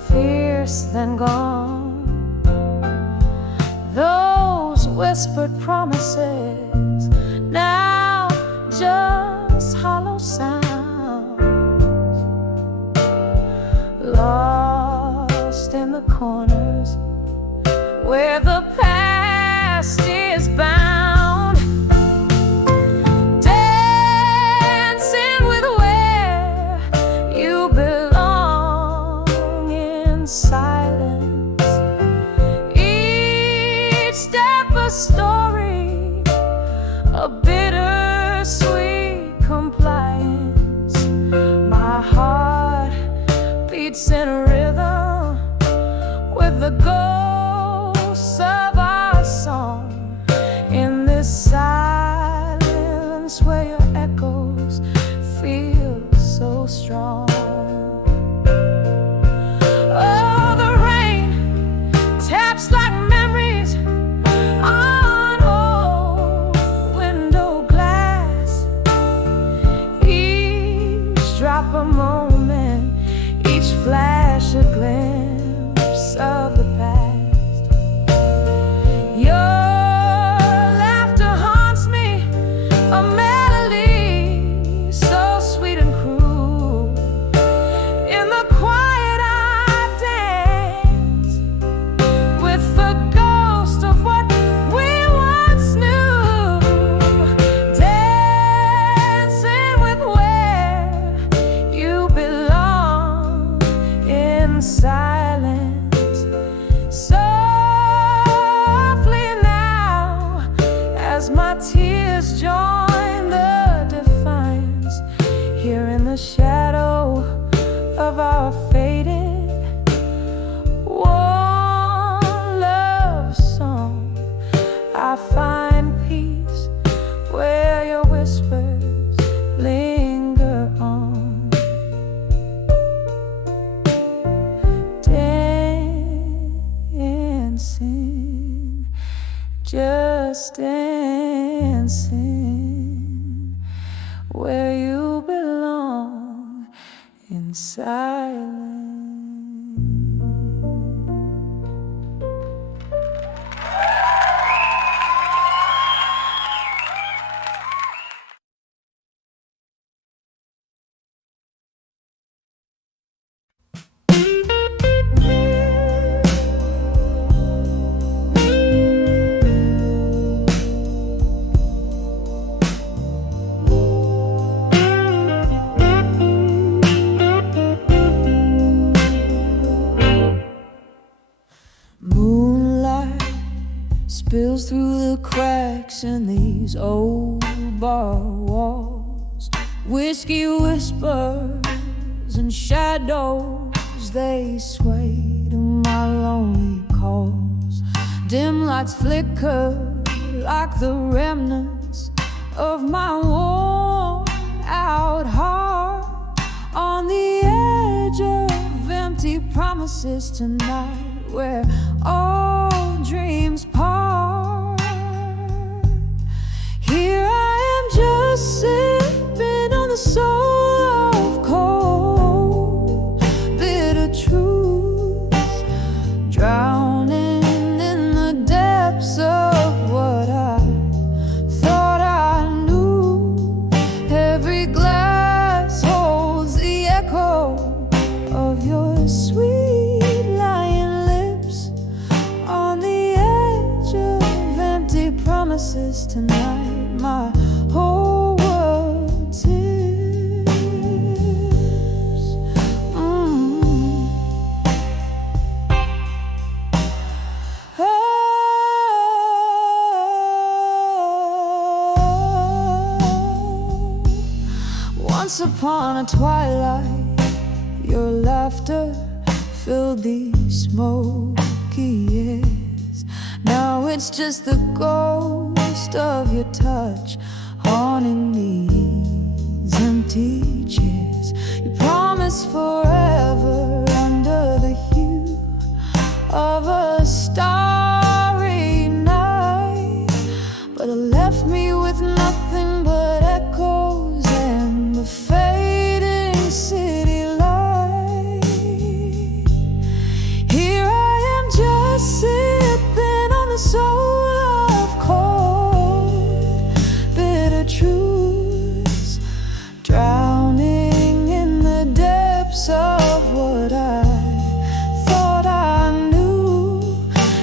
fierce then gone. Those whispered promises now just hollow sounds, lost in the corners where the past is bound, dancing with where you belong in silence. Each step a story, a bittersweet compliance. My heart beats in a rhythm with the ghosts of our song in this silence where your echoes feel so strong. Oh, the rain taps like memories on old window glass. Each drop a moment, each flash a glimpse of the past. Your laughter haunts me, a melody so sweet and cruel. In the quiet I dance with the ghost of what we once knew, dancing with where you belong in silence. Softly now, as my tears join the defiance, here in the shadow of our faded one love song, I find peace where your whispers linger on. just dancing where you belong in silence. Moonlight spills through the cracks in these old bar walls. Whiskey whispers and shadows, they sway to my lonely calls. Dim lights flicker like the remnants of my worn out heart. On the edge of empty promises tonight, where all dreams part. Here I am just sipping on the soul of cold, bitter truths, drowning in the depths of what I thought I knew. Every glass holds the echo of your sweet promises tonight. My whole world tips. Oh. Once upon a twilight, your laughter filled these smoky airs. Now it's just the ghost of your touch haunting these empty chairs. You promised forever under the hue of a starry night, but it left me with nothing but echoes and the fading city light. Here I am just soul of cold, bitter truths, drowning in the depths of what I thought I knew.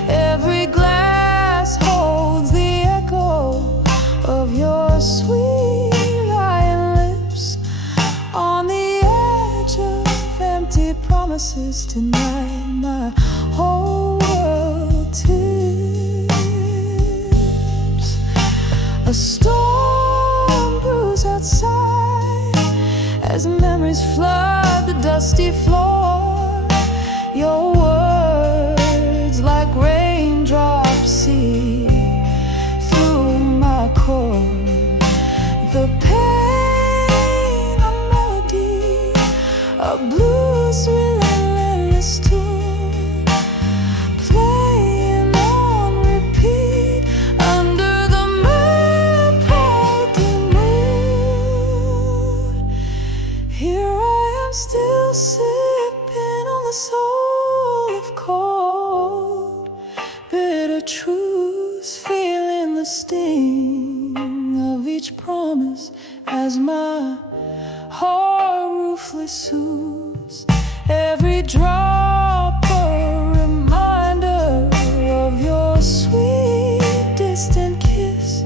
Every glass holds the echo of your sweet lying lips. On the edge of empty promises tonight, my whole world tips. A storm brews outside as memories flood the dusty floor. Your words like raindrops see through my core. The pain, a melody, a blues relentless tune, playing on repeat under the melting moon. Here I am still sipping on the soul of cold, bitter truths, feeling the sting of each promise as my heart ruthless soothes. Every drop a reminder of your sweet distant kiss.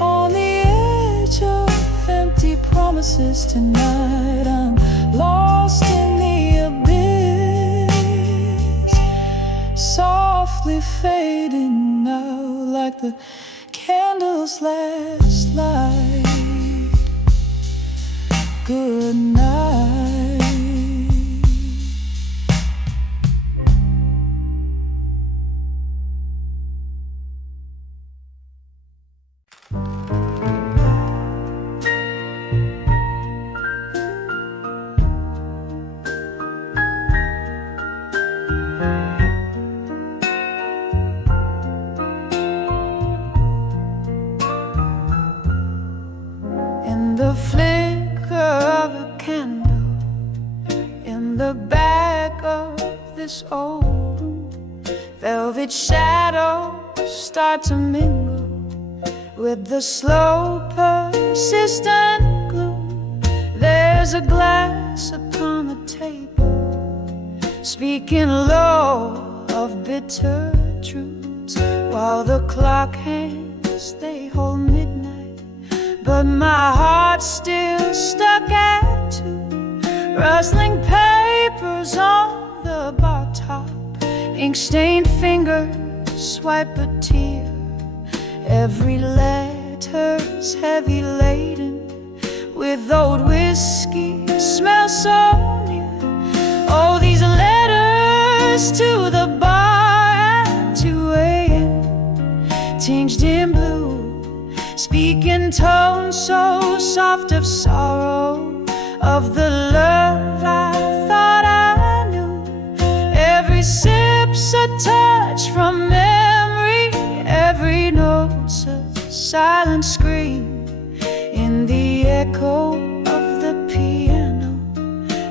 On the edge of empty promises tonight, I'm lost in the abyss, softly fading out like the candles last night. Good night. the back of this old room, velvet shadows start to mingle with the slow, persistent gloom. There's a glass upon the table, speaking low of bitter truths, while the clock hands, they hold midnight. But my heart's still stuck at 2, rustling papers on the bar top, ink-stained fingers swipe a tear. Every letter's heavy laden with old whiskey, smells so near. Oh, these letters to the bar at 2 a.m., tinged in blue, speaking tones so soft of sorrow, of the love I thought I knew. Every sip's a touch from memory, every note's a silent scream. In the echo of the piano,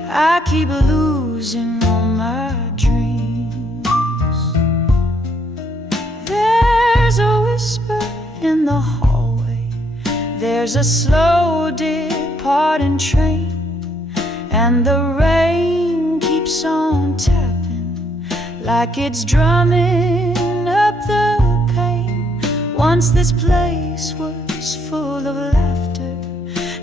I keep losing all my dreams. There's a whisper in the hallway, there's a slow departing train, and the rain keeps on tapping like it's drumming up the pain. Once this place was full of laughter,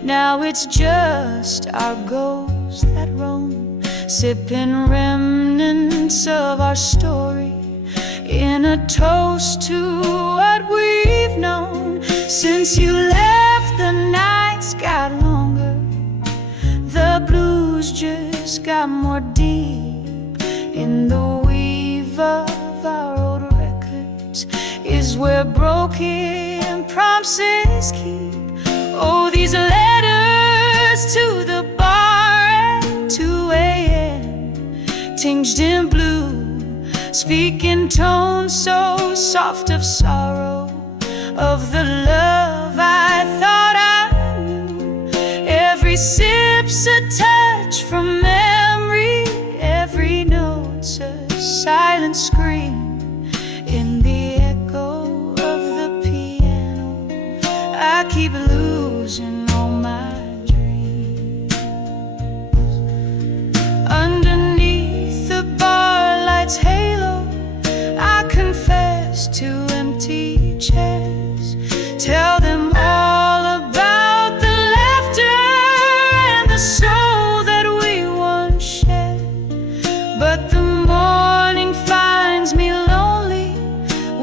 now it's just our ghosts that roam, sipping remnants of our story in a toast to what we've known. Since you left, the nights got longer, the blues just got more deep. In the weave of our old records is where broken promises keep. Oh, these letters to the bar at 2 a.m., tinged in blue, speaking tones so soft of sorrow, of the love I thought I knew. Every sip's a touch from memory, every note's a silent scream. In the echo of the piano, I keep losing all my dreams. Underneath the bar light's halo, I confess to empty chairs, tell them all about the laughter and the soul that we once shared. But the morning finds me lonely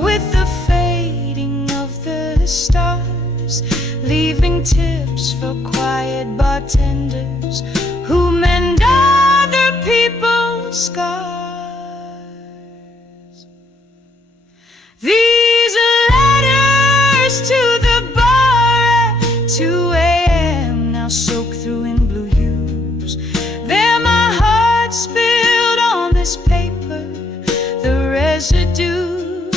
with the fading of the stars, leaving tips for quiet bartenders who mend other people's scars. These letters to the bar at 2 a.m. now soak through in blue hues. They're my heart spilled on this paper, the residue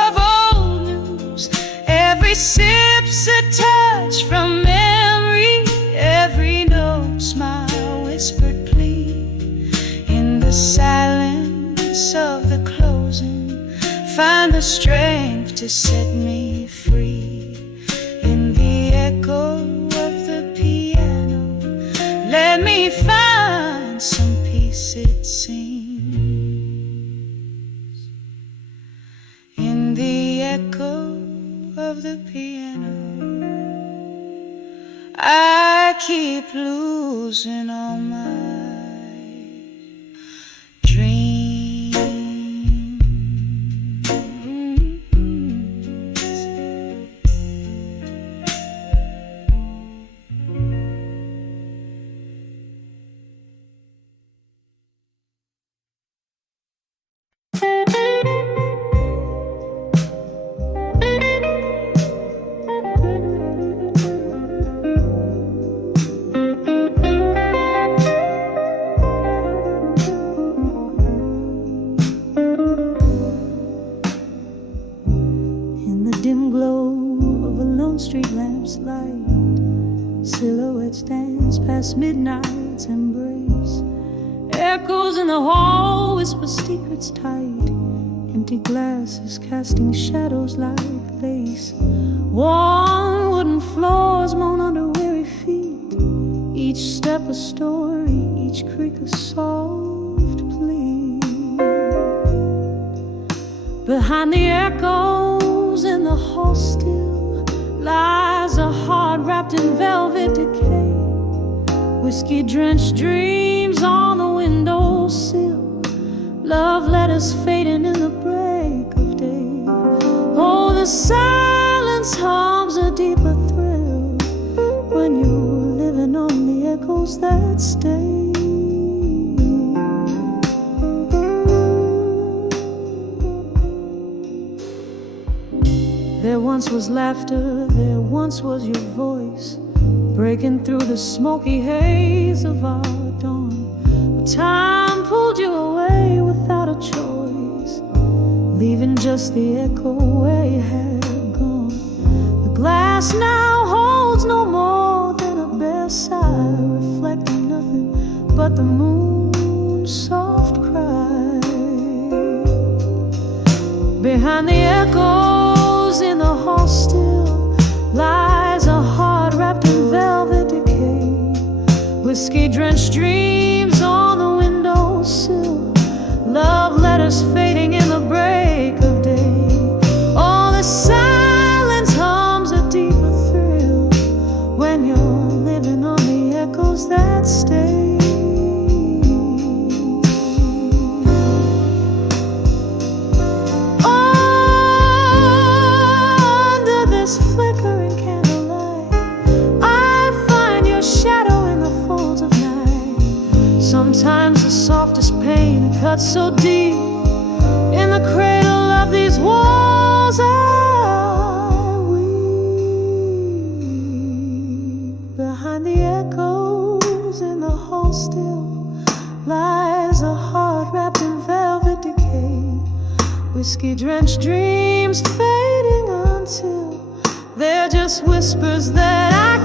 of old news. Every sip's a touch from memory, every note's my whispered plea. In the silence of the closing, find the strength to set me free. In the echo of the piano, let me find some peace, it seems. In the echo of the piano, I keep losing all my dreams. echoes in the hall whisper secrets tight. Empty glasses casting shadows like lace. Worn wooden floors moan under weary feet. Each step a story, each creak a soft plea. Behind the echoes in the hall still lies a heart wrapped in velvet decay. Whiskey-drenched dreams on the windowsill. Love letters fading in the break of day. Oh, the silence hums a deeper thrill when you're living on the echoes that stay. There once was laughter, there once was your voice, breaking through the smoky haze of our dawn. But time pulled you away without a choice, leaving just the echo where you had gone. The glass now holds no more than a bare sigh, reflecting nothing but the moon's soft cry. Behind the echoes in the hall still lies a heart wrapped in velvet decay. Whiskey-drenched dreams on the windowsill. Love letters fading in the break of day. Oh, the silence hums a deeper thrill when you're living on the echoes that stay. Under this flickering candlelight, I find your shadow in the folds of night. Sometimes the softest pain cuts so deep in the cradle of these walls. I weep. Behind the echoes in the hall still lies a heart wrapped in velvet decay. Whiskey-drenched dreams fading until they're just whispers that I